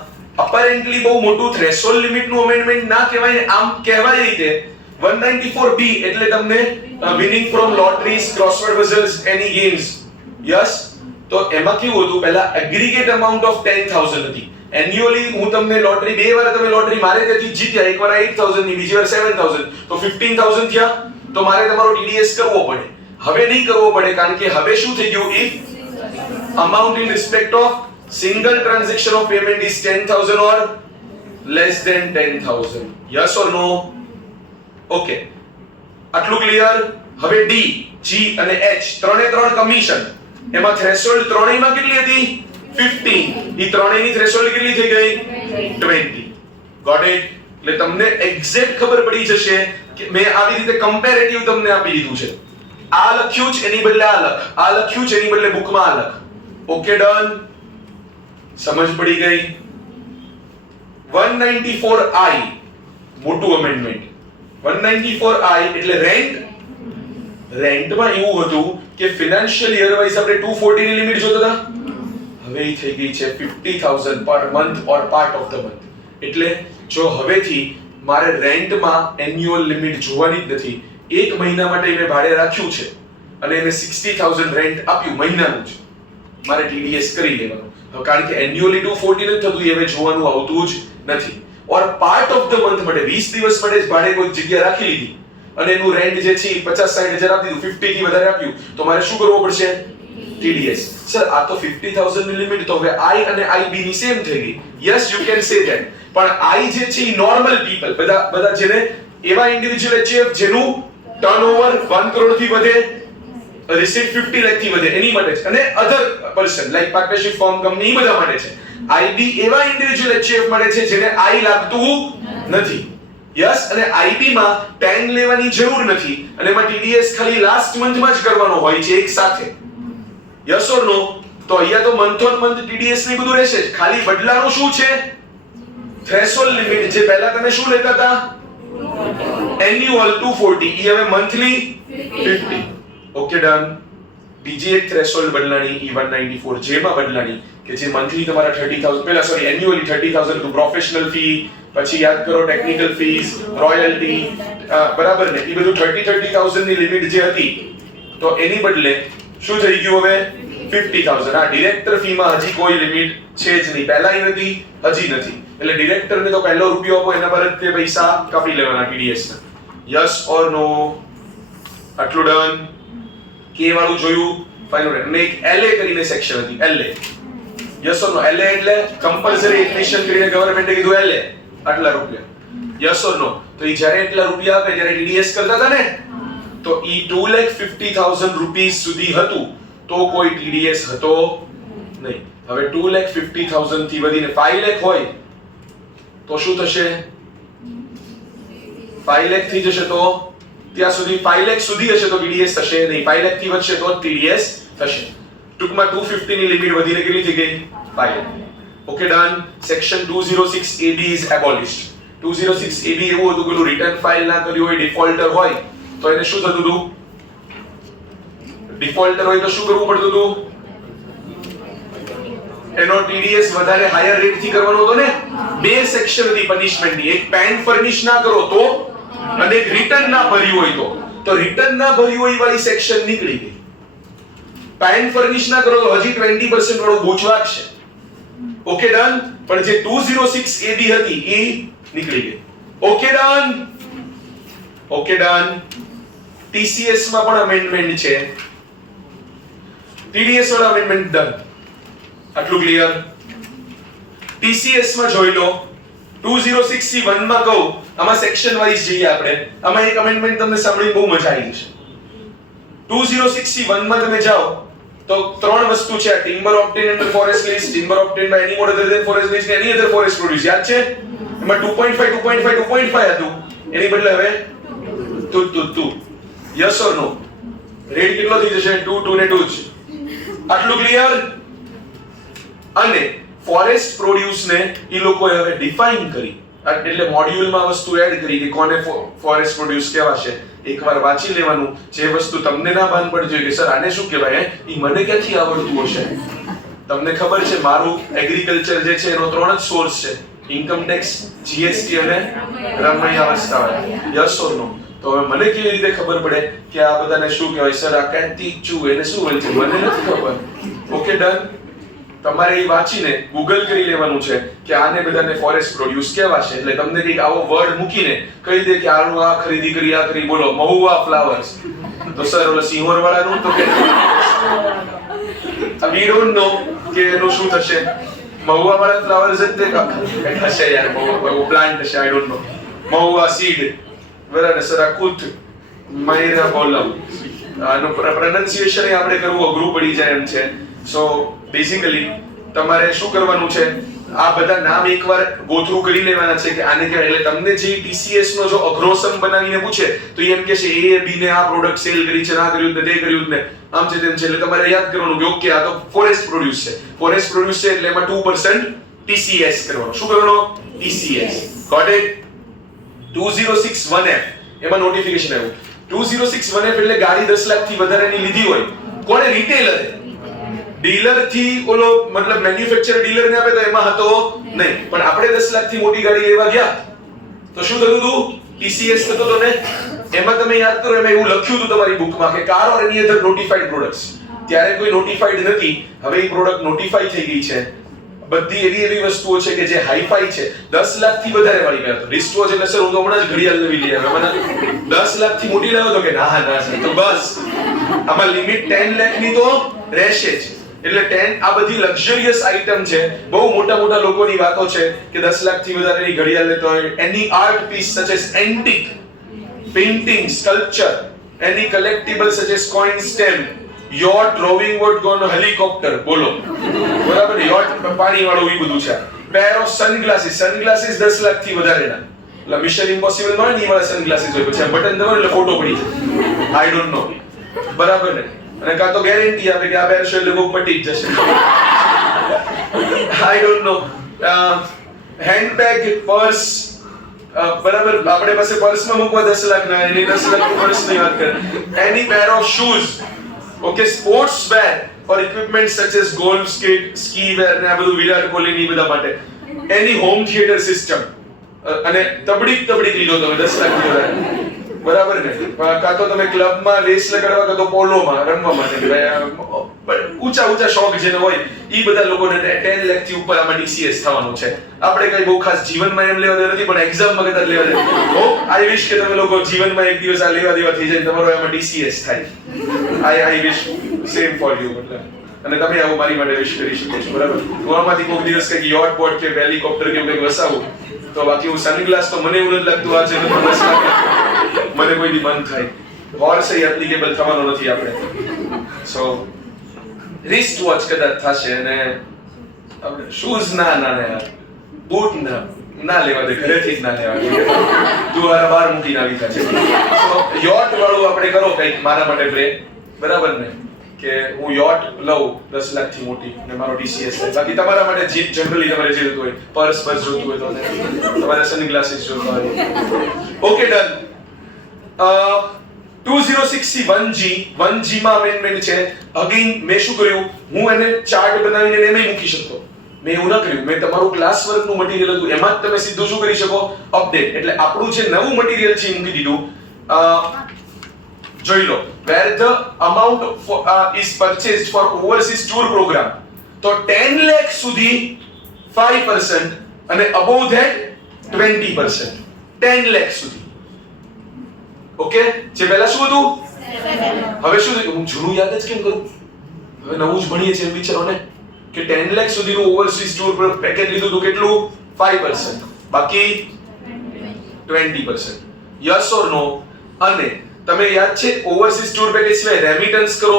અપેરેન્ટલી બહુ મોટું થ્રેશોલ્ડ લિમિટ નું અમેન્ડમેન્ટ ના કહેવાય ને આમ કહેવાય રીતે 194B એટલે તમને winning from lotteries crossword puzzles any games yes તો એમાં કેવું હતું પહેલા એગ્રીગેટ અમાઉન્ટ ઓફ 10000 હતી. એન્યુઅલી હું તમને લોટરી બે વાર તમે લોટરી મારે ત્યાંથી જીત્યા, એકવાર 8000 ની બીજી વાર 7000 તો 15000 થયા તો મારે તમારો TDS કરવો પડે. હવે નહીં કરવો પડે કારણ કે હવે શું થઈ ગયું? If amount in respect of single transaction of payment is 10000 or less than 10000. Yes or no? Okay. આટલું ક્લિયર? હવે D, G અને H ત્રણે ત્રણ કમિશન. એમાં થ્રેશોલ્ડ ત્રણેયમાં કેટલી હતી? 15. ઈ ત્રણેયની થ્રેશોલ્ડ કેટલી થઈ ગઈ? 20. Got it? એટલે તમને એક્ઝેક્ટ ખબર પડી જશે કે મેં આવી રીતે કમ્પેરેટિવ તમને આપી દીધું છે. આ લખ્યું છે એની બદલે આ લખ, આ લખ્યું છે એની બદલે બુકમાં આ લખ. Okay done. સમજ પડી ગઈ? 194I મોટું અમેન્ડમેન્ટ. 194I એટલે રેન્ટ. રેન્ટમાં એવું હતું કે ફાઇનાન્શિયલ યર વાઇઝ આપણે 240 ની લિમિટ જોતા હતા, હવે ઈ થઈ ગઈ છે 50000 per month or part of the month. એટલે જો હવેથી મારે રેન્ટમાં એન્યુઅલ લિમિટ જોવાની જ નથી, એક મહિના માટે મેં ભાડે રાખ્યું છે અને એને 60000 રેન્ટ આપ્યું મહિનાનું જ, મારે TDS કરી લેવાનું. કારણ કે એન્યુઅલી 240 નથી થતું, હવે જોવાનું આવતું જ નથી. ઓર પાર્ટ ઓફ ધ મંથ માટે 20 દિવસ માટે જ ભાડે કોઈ જગ્યા રાખી લીધી અને એનું રેન્ટ જે છે 50-60 હજાર આપી દીધું, 50 થી વધારે આપ્યું તો મારે શું કરવું પડશે? TDS. સર આ તો 50000 ની લિમિટ તો હવે I અને IB ની સેમ થઈ ગઈ. Yes you can say that. પણ I જે છે ઈ નોર્મલ પીપલ, બધા જેને એવા ઇન્ડિવિડ્યુઅલ HF જેનું ટર્નઓવર 1 કરોડ થી વધે, રિસીટ 50 લાખ થી વધે એની માટે છે, અને other person like partnership firm company બધા માટે છે. IB એવા ઇન્ડિવિડ્યુઅલ HF માટે છે જેને I લાગતું નથી. યસ અને IB માં 10 લેવાની જરૂર નથી અને એમાં TDS ખાલી લાસ્ટ મંથમાં જ કરવાનો હોય છે એક સાથે. Yes or no? તો અહીંયા તો મંથ ઓન મંથ TDS ની બધું રહેશે જ, ખાલી બદલાનું શું છે? Threshold limit. જે પહેલા તમે શું લેતા હતા? એન્યુઅલ 240, ઈ હવે મંથલી 50. Okay done. બીજી એક થ્રેશોલ્ડ બદલાણી ઈ 194 જેમાં બદલાણી કે જે મંથલી તમારા 30000 પહેલા સોરી એન્યુઅલી 30000 હતું, પ્રોફેશનલ ફી, પછી યાદ કરો ટેકનિકલ ફીસ, રોયલ્ટી, બરાબર ને? ઈ બધું 30000 ની લિમિટ જે હતી તો એની બદલે શું થઈ ગયું હવે? 50000. આ ડિરેક્ટર ફી માં હજી કોઈ લિમિટ છે જ નહીં, પહેલાય નથી હજી નથી. એટલે ડિરેક્ટર ને તો પહેલો રૂપિયો આપો એના પર જ તે પૈસા કાપી લેવાના TDS ના. યસ ઓર નો? આટલું ડન. કે વાળું જોયું ફાઇનલ. અને એક LA કરીને સેક્શન હતી, LA. Yes or no? LA એટલે કમ્પલ્સરી એડમિશન કરીને ગવર્નમેન્ટે કીધું LA આટલા રૂપિયા. Yes or no? તો ઈ જ્યારે એટલા રૂપિયા આપે ત્યારે TDS કરતા હતા ને, તો ઈ 2,50,000 રૂપીસ સુધી હતું તો કોઈ TDS હતો નહીં. હવે 2,50,000 થી વધીને 5 લાખ હોય તો શું થશે? 5 લાખ થઈ જશે તો ત્યાં સુધી 5 લાખ સુધી હશે તો TDS થશે નહીં, 5 લાખ થી વધશે તો TDS થશે. ટૂંકમાં 250 ની લિમિટ વધીને કેટલી થઈ ગઈ? 5 lakh. Okay done. Section 206AB is abolished. 206AB એવું હતું કે રિટર્ન ફાઇલ ના કર્યું હોય, ડિફોલ્ટર હોય તો એને શું થતું હતું? ડિફોલ્ટર હોય તો શું કરવું પડતું હતું? એનો TDS વધારે હાયર રેટ થી કરવાનો હતો ને. બે સેક્શન હતી પનિશમેન્ટની, એક પેન ફર્નિશ ના કરો તો અને એક રિટર્ન ના ભર્યું હોય તો રિટર્ન ના ભર્યું હોય વાળી સેક્શન નીકળી ગઈ. પેન ફર્નિશ ના કરો તો હજી 20% વાળું ગૂંચવાક છે. Okay done. પણ જે 206AB હતી એ નીકળી ગઈ. Okay done. TCS માં પણ અમેન્ડમેન્ટ છે, TDS વાળા અમેન્ડમેન્ટ ડન. આટલું ક્લિયર. TCS માં જોઈ લો 2061 માં કહું, આમાં સેક્શન વાઇઝ જઈએ આપણે. આમાં એક અમેન્ડમેન્ટ તમને સાંભળીને બહુ મજા આવી જશે. 2061 માં તમે જાઓ તો ત્રણ વસ્તુ છે, timber obtain under forest lease, timber obtain by any mode other than forest lease ને એની અધર ફોરેસ્ટ પ્રોડ્યુસ. યાદ છે? એમાં 2.5 હતું, એની બદલે હવે 2. Yes or no? રેટ કેટલો થઈ જશે? 2 ને 2 જ. આટલું ક્લિયર. અને ફોરેસ્ટ પ્રોડ્યુસ ને ઈ લોકોએ હવે ડિફાઇન કરી, એટલે મોડ્યુલમાં વસ્તુ એડ કરી કે કોને ફોરેસ્ટ પ્રોડ્યુસ કહેવાશે. એકવાર વાંચી લેવાનું. જે વસ્તુ તમને ના ભાન પડી જોઈએ કે સર આને શું કહેવાય, ઈ મને ક્યાંથી આવડતું હશે. તમને ખબર છે મારું એગ્રીકલ્ચર જે છે એનો 3 જ સોર્સ છે, ઇન્કમ ટેક્સ, GST અને રમૈયા વસ્તાવાળા. Yes or no? તો હવે મને કેવી રીતે ખબર પડે કે આ બધાને શું કહેવાય? સર આ કાંતી ચુ એને શું હોય છે, મને નથી ખબર. Okay done. તમારે એ વાંચીને ગૂગલ કરી લેવાનું છે કે આને બધાને ફોરેસ્ટ પ્રોડ્યુસ કહેવાશે. એટલે તમને કંઈક આવો વર્ડ મૂકીને કહી દે કે આનું આ ખરીદી કરી, આ કરી, બોલો મહુવા ફ્લાવર્સ, તો સર ઓલા સિંહોર વાળાનું તો કે વી ડોન્ટ નો કે એનું શું થશે. મહુવા વાળા ફ્લાવર્સ જ તે હશે યાર, મહુવા પ્લાન્ટ હશે, I don't know. Mahuva seed બરાબર. સરાકુત મયરા બોલમ, આનું પ્રોનાઉન્સિએશન આપણે કરવું અઘરું પડી જાય એમ છે. સો બેઝિકલી તમારે શું કરવાનું છે, આ બધા નામ એકવાર ગો થ્રુ કરી લેવાના છે કે આને કહેવાય. એટલે તમને જે TCS નો જો અઘરોસમ બનાવીને પૂછે તો એમ કે છે A B ને આ પ્રોડક્ટ સેલ કરી છે, ના કર્યું ને તે કર્યું ને આમ છે તેમ છે. એટલે તમારે યાદ કરવાનું કે ઓકે આ તો ફોરેસ્ટ પ્રોડ્યુસ છે, ફોરેસ્ટ પ્રોડ્યુસ છે એટલે એમાં 2% TCS કરવાનું. શું કરવાનું? TCS. Got it? 2061F એમાં નોટિફિકેશન આવ્યું. 2061F એટલે ગાડી 10 લાખ થી વધારેની લીધી હોય, કોણે? રિટેલરે. ડીલર થી ઓલો મતલબ મેન્યુફેક્ચરર ડીલર ને આપે તો એમાં હતો નહીં, પણ આપણે 10 લાખ થી મોટી ગાડી લેવા ગયા તો શું થતું હતું? TCS થતો હતો ને. એમાં તમે યાદ કરો, એમાં એવું લખ્યું હતું તમારી બુકમાં કે કાર ઓર એની અધર નોટિફાઈડ પ્રોડક્ટ્સ. ત્યારે કોઈ નોટિફાઈડ નથી, હવે એ પ્રોડક્ટ નોટિફાઈ થઈ ગઈ છે. બધી એવી વસ્તુઓ છે કે જે હાઈફાઈ છે, 10 લાખ થી વધારે વાળી ગયા. તો રિસ્ટ વોચ એટલે સર હું તો હમણાં જ ઘડિયાળ નવી લઈ આવ્યો, મને 10 લાખ થી મોટી લાવ્યો તો કે ના સર. તો બસ આમાં લિમિટ 10 લાખ ની તો રહેશે જ. એટલે 10 આ બધી લક્ઝરિયસ આઇટમ છે, બહુ મોટા લોકોની વાતો છે કે 10 લાખ થી વધારેની ઘડિયાળ લેતો હોય. Any art piece such as antique, painting, sculpture, any collectible such as coin, stamp, yacht, rowing boat, gun, helicopter, બોલો બરાબર. યોટ પાણી વાળું એ બધું છે. પેર ઓફ સનગ્લાસીસ 10 લાખ થી વધારેના. એટલે મિશન ઇમ્પોસિબલ માં ની વાળા સનગ્લાસીસ હોય, પછી બટન દબાવો એટલે ફોટો પડી જાય. આઈ ડોન્ટ નો, બરાબર ને. અને કાં તો ગેરંટી આપે કે આ પહેરશો એટલે બહુ પટી જ જશે. I don't know. Handbag, purse, બરાબર. આપણે પાસે પર્સમાં મૂકવા 10 લાખ ના, એની 10 લાખ પર્સ ની વાત કરે. Any pair of shoes, okay, sports wear or equipment such as golf kit, ski wear ને આ બધું વિરાટ કોહલી ની બધા માટે. એની હોમ થિયેટર સિસ્ટમ, અને તબડીક લીધો તમે 10 લાખ ની વધારે, બરાબર ને. કાં તો તમે ક્લબમાં રેસ લગાડવા, કાં તો પોલોમાં રમવા માટે, ઊંચા શોખ જેને હોય ઈ બધા લોકોને 10 લાખ થી ઉપર આમાં TCS થવાનું છે. આપણે કઈ બહુ ખાસ જીવનમાં એમ લેવા દેવા નથી, પણ એક્ઝામમાં કદાચ લેવા દે. આઈ વિશ કે તમે લોકો જીવનમાં એક દિવસ આ લેવા દેવા થઈ જાય, તમારો એમાં TCS થાય. આઈ વિશ સેમ ફોર યુ. મતલબ અને તમે આવું મારી માટે વિશ કરી શકો છો, બરાબર. હું આમાંથી કોઈક દિવસ કંઈક યોટ બોટ કે હેલિકોપ્ટર કે કંઈક વસાવું તો. બાકી હું સનગ્લાસ તો મને એવું નથી લાગતું આ છે મને કોઈ દી મન થાય. હોર્સ એપ્લિકેબલ થવાનો નથી આપણે. સો રિસ્ટ વોચ કદાચ થશે, અને આપણે શૂઝ ના યાર, બૂટ ના લેવા દે, ઘરેથી જ ના લેવા દે. તું હારા બહાર મૂકીને આવી થશે. સો યોટ વાળું આપણે કરો કંઈક મારા માટે પ્લે, બરાબર ને, કે હું યોટ લઉં 10 લાખ થી મોટી ને મારો TCS થાય. બાકી તમારા માટે જીપ જનરલી તમારે જે જોતું હોય, પર્સ જોતું હોય તો તમારે સનગ્લાસીસ જોતા હોય. Okay done. 2061G 1G માં અમેન્ડમેન્ટ છે. અગેન મેં શું કર્યું, હું એને ચાર્ટ બનાવીને એમાં મૂકી શકતો. મેં એવું ન કર્યું. મેં તમારું ક્લાસ વર્કનું મટીરીયલ હતું એમાં જ તમે સીધું શું કરી શકો, અપડેટ. એટલે આપણું જે નવું મટીરીયલ છે એ મૂકી દીધું. જોઈ લો, where the amount is purchased for overseas tour program, તો 10 લાખ સુધી 5% અને above that 20%. 10 લાખ સુધી. ઓકે, જે પહેલા શું હતું? હવે શું થયું? હું જૂનું યાદ જ કેમ કરું? હવે નવું જ ભણીએ છીએ એમ વિચારો ને કે 10 લાખ સુધીનું ઓવરસીઝ ટૂર પેકેજ લીધું તો કેટલું? 5%. બાકી 20%. યસ ઓર નો? અને તમે યાદ છે ઓવરસીઝ ટૂર પેકેજ સિવાય રેમિટન્સ કરો.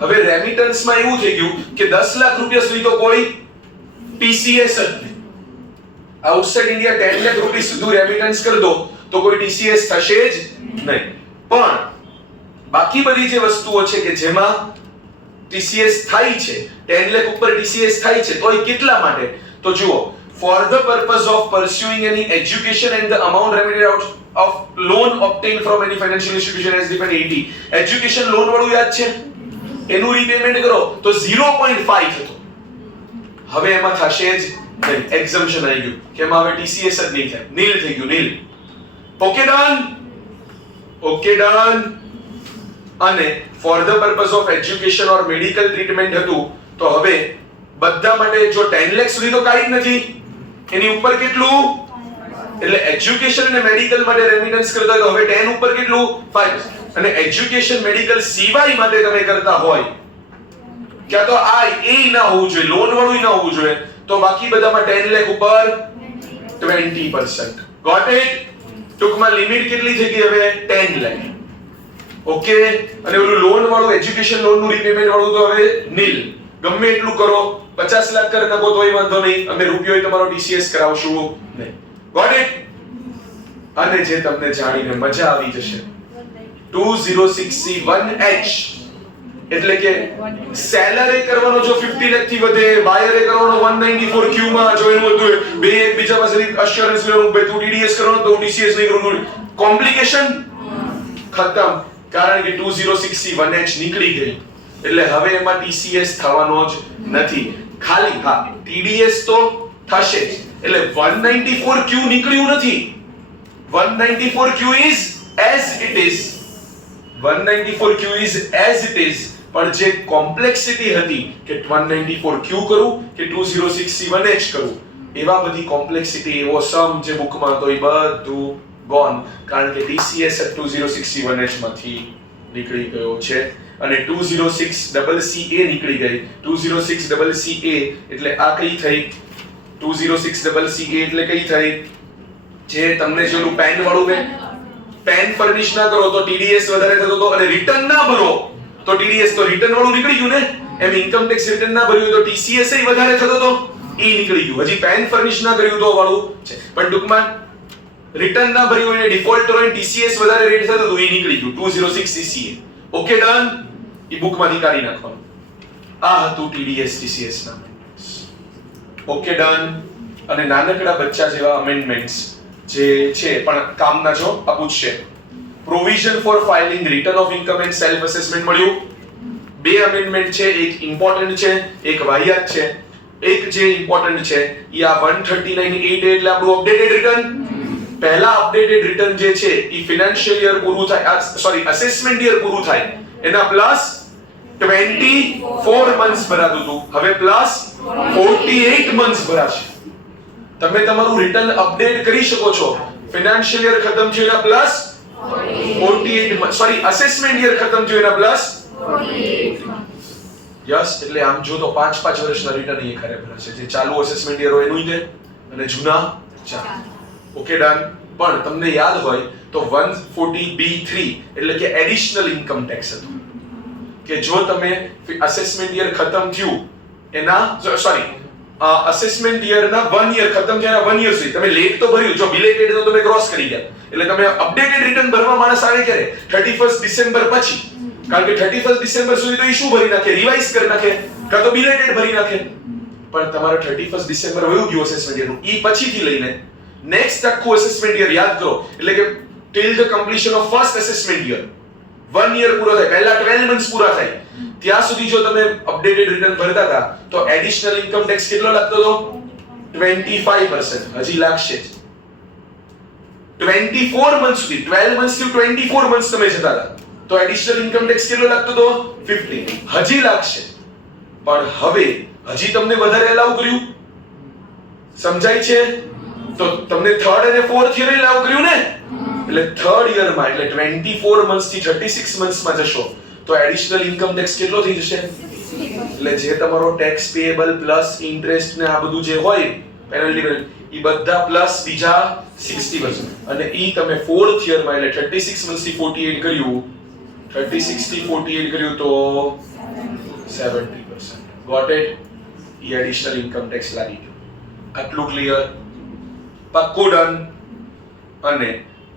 હવે રેમિટન્સ માં એવું થઈ ગયું કે 10 લાખ રૂપિયા સુધી તો કોઈ ટીસીએસ જ નહીં. આઉટસાઇડ ઇન્ડિયા 10 લાખ રૂપિયા સુધી રેમિટન્સ કરી દો તો કોઈ ટીસીએસ થશે જ નહીં. પણ બાકી બધી જે વસ્તુઓ છે કે જેમાં ટીસીએસ થાય છે, 10 લાખ ઉપર ટીસીએસ થાય છે, તો એ કેટલા માટે? તો જુઓ, for the purpose of pursuing any education and the amount remitted out of loan obtained from any financial institution as defined 80. Education loan વાળું યાદ છે? એનું રીપેમેન્ટ કરો તો 0.5 હતો. હવે એમાં થશે જ નહીં. એક્ઝમ્પશન આવી ગયું કે એમાં હવે ટીસીએસ જ નહીં થાય. નીલ થઈ ગયું, nil. Okay done? Okay done. અને for the purpose of education or medical treatment હતું તો હવે બધા માટે જો 10 લાખ સુધી તો કાઈ જ નથી, એની ઉપર કેટલું? એટલે એજ્યુકેશન અને મેડિકલ માટે રેમિટન્સ કરતા હોય તો હવે 10 ઉપર કેટલું? 5. અને એજ્યુકેશન મેડિકલ સિવાય માટે તમે કરતા હોય ક્યાં તો આ એ ના હોવું જોઈએ, લોન વાળું ના હોવું જોઈએ, તો બાકી બધામાં 10 લાખ ઉપર 20%. Got it? ટૂંકમાં લિમિટ કેટલી થઈ ગઈ હવે? 10 લાખ. ઓકે, અને ઓલું લોન વાળું એજ્યુકેશન લોન નું રીપેમેન્ટ વાળું તો હવે નીલ. ગમે એટલું કરો, 50 લાખ કરી નાખો તોય વાંધો નહીં, અમે રૂપિયો તમારો ટીસીએસ કરાવશું નહીં. Got it? અને જે તમને જાણીને મજા આવી જશે, 2061H એટલે કે સેલરે કરવાનો જો 50 લાખ થી વધે, વાયરે કરવાનો 194Q માં જો એનું હતું બે એકબીજા પાસેથી અશ્યોરન્સ લેવાનું, બે તું ટીડીએસ કરવાનો તો ટીસીએસ નહીં કરવાનું, કોમ્પ્લિકેશન ખતમ. કારણ કે 2061H નીકળી ગઈ એટલે હવે એમાં ટીસીએસ થવાનો જ નથી. ખાલી હા ટીડીએસ તો થશે જ. એટલે 194Q નીકળ્યું નથી. 194Q is as it is. 194Q is as it is. પણ જે કોમ્પ્લેક્સિટી હતી કે 194Q કરું કે 2061H કરું, એવા બધી કોમ્પ્લેક્સિટી, એવો સમ જે બુકમાં હતો એ બધું ગોન. કારણ કે ટીસીએસ 2061H માંથી નીકળી ગયો છે અને 206CA નીકળી ગઈ. 206CA એટલે આ કઈ થઈ? 206CA એટલે કઈ થઈ? જે તમને જેનું પેન વાળું પેન ફર્નિશ ના કરો તો ટીડીએસ વધારે થતો હતો, અને રિટર્ન ના ભરો તો ટીડીએસ તો રિટર્ન વાળું નીકળી ગયું ને. એમ ઇન્કમ ટેક્સ રિટર્ન ના ભર્યું તો ટીસીએસ એ વધારે થતો હતો, એ નીકળી ગયું. હજી પેન ફર્નિશ ના કર્યું તો વાળું છે, પણ ટૂંકમાં રિટર્ન ના ભર્યું અને ડિફોલ્ટ હોય ટીસીએસ વધારે રેટ થતો તો એ નીકળી ગયું. 206CA. Okay done? એ બુક માંથી કાઢી નાખવાનું. આ હતું ટીડીએસ ટીસીએસ ના અમેન્ડમેન્ટ્સ. Okay done. અને નાનકડા બચ્ચા જેવા અમેન્ડમેન્ટ્સ જે છે પણ કામના જો આ પૂછશે. Provision four filing return of income and self assessment મળ્યું. બે અમેન્ડમેન્ટ છે, એક ઇમ્પોર્ટન્ટ છે, એક વાહિયાત છે. એક જે ઇમ્પોર્ટન્ટ છે એ આ 139.8 એટલે આપણું અપડેટેડ રિટર્ન. પહેલા અપડેટેડ રિટર્ન જે છે એ ફાઇનાન્શિયલ યર પૂરું થાય, સોરી અસેસમેન્ટ યર પૂરું થાય એના પ્લસ 24 મંથ્સ ભરાતું હતું, હવે પ્લસ 48 મંથ્સ ભરાશે. તમે તમારું રિટર્ન અપડેટ કરી શકો છો. ફાઇનાન્શિયલ યર ખતમ થયો એના પ્લસ 48, સોરી અસેસમેન્ટ યર ખતમ થયો એના પ્લસ 48. યસ, એટલે આમ જો તો 5 વર્ષના રિટર્ન એ ખરે ભરાશે. જે ચાલુ અસેસમેન્ટ યર હોય એનું છે અને જૂના 4. Okay done. પણ તમને યાદ હોય તો 140B3 એટલે કે એડિશનલ ઇન્કમ ટેક્સ હતું કે જો તમે અસેસમેન્ટ યર ખતમ થયું એના સોરી અસેસમેન્ટ યર ના 1 યર ખતમ થયા 1 યર સુધી તમે લેટ તો ભર્યું, જો બિલેટેડ તો તમે ક્રોસ કરી ગયા, એટલે તમે અપડેટેડ રિટર્ન ભરવા માણસ આવે ક્યારે? 31 ડિસેમ્બર પછી. કારણ કે 31 ડિસેમ્બર સુધી તો ઈ શું ભરી નાખે? રિવાઇઝ કરી નાખે કાં તો બિલેટેડ ભરી નાખે. પણ તમારો 31 ડિસેમ્બર વયું ગયું અસેસમેન્ટ યરનું, ઈ પછીથી લઈને નેક્સ્ટ આખું અસેસમેન્ટ યર યાદ કરો, એટલે કે till the completion of first assessment year 1 year પૂરો થાય, પહેલા 12 મંથ્સ પૂરા થાય ત્યાં સુધી જો તમે અપડેટેડ રિટર્ન ભરતા હતા તો એડિશનલ ઇન્કમ ટેક્સ કેટલો લાગતો હતો? 25%. હજી લાગશે જ. 24 મંથ સુધી, 12 મંથ્સ થી 24 મંથ્સ તમે જતા હતા તો એડિશનલ ઇન્કમ ટેક્સ કેટલો લાગતો હતો? 50. હજી લાગશે. પણ હવે હજી તમને વધારે અલાઉ કર્યું. સમજાય છે? તો તમને થર્ડ અને ફોર્થ યર લાગુ કર્યું ને, એટલે થર્ડ યરમાં એટલે 24 મંથ્સ થી 36 મંથ્સમાં જશો તો એડિશનલ ઇન્કમ ટેક્સ કેટલો થઈ જશે? એટલે જે તમારો ટેક્સ પેએબલ પ્લસ ઇન્ટરેસ્ટ ને આ બધું જે હોય પેનલ્ટી ઈ બધા પ્લસ બીજા 60% અને ઈ તમે ફોર્થ યરમાં એટલે 36 મંથ્સ થી 48 કર્યું, 36 થી 48 કર્યું તો 70%. Got it? ઈ એડિશનલ ઇન્કમ ટેક્સ લાગી ગયો. આટલું ક્લિયર? પાક્કું ડન. અને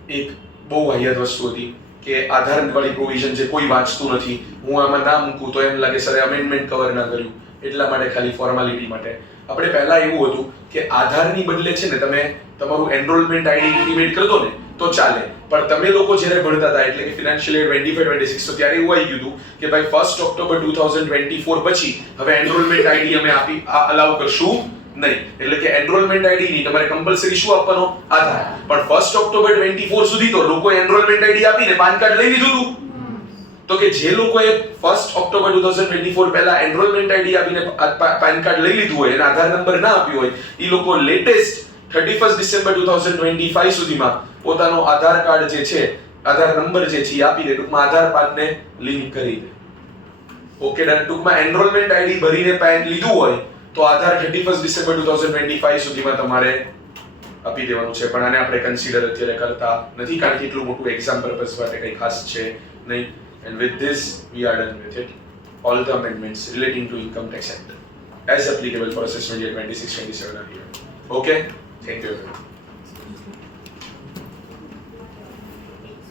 એક બહુ વાહિયાત વસ્તુ હતી કે આધાર વાળી પ્રોવિઝન જે કોઈ વાંચતું નથી, હું આમાં ના મૂકું તો એમ લાગે સર અમેન્ડમેન્ટ કવર ના કર્યું, એટલા માટે ખાલી ફોર્માલિટી માટે. આપણે પહેલા એવું હતું કે આધારની બદલે છે ને તમે તમારું એનરોલમેન્ટ આઈડી ઇન્ટિમેટ કરી દો ને તો ચાલે, પણ તમે લોકો જ્યારે ભણતા હતા એટલે કે ફિનાન્શિયલ યર 25-26 તો ત્યારે એવું આવી ગયું હતું કે ભાઈ 1 ઓક્ટોબર 2024 પછી હવે એનરોલમેન્ટ આઈડી અમે આપી અલાઉ કરશું નહીં. એટલે કે એનરોલમેન્ટ આઈડી ની તમારે કમ્પલસરી શું આપવાનો? આધાર. પણ 1 ઓક્ટોબર 24 સુધી તો લોકો એનરોલમેન્ટ આઈડી આપીને પાન કાર્ડ લઈ લીધું હતું. તો કે જે લોકોએ 1 ઓક્ટોબર 2024 પહેલા એનરોલમેન્ટ આઈડી આપીને પાન કાર્ડ લઈ લીધું હોય અને આધાર નંબર ના આપ્યો હોય, એ લોકો લેટેસ્ટ 31 ડિસેમ્બર 2025 સુધીમાં પોતાનો આધાર કાર્ડ જે છે, આધાર નંબર જે છે એ આપી દે, ટૂંકમાં આધાર કાર્ડને લિંક કરી દે. Okay done. ટૂંકમાં એનરોલમેન્ટ આઈડી ભરીને પેન લીધું હોય તો આધાર 31 ડિસેમ્બર 2025 સુધીમાં તમારે આપી દેવાનું છે. પણ આને આપણે કન્સિડર અત્યારે કરતા નથી કારણ કે એટલું મોટું એક્ઝામ પર્પઝ માટે કંઈ ખાસ છે નહીં. And with this, we are done with it. All the amendments relating to Income Tax Act as applicable for assessment year 26-27 are here. Okay? Thank you everyone.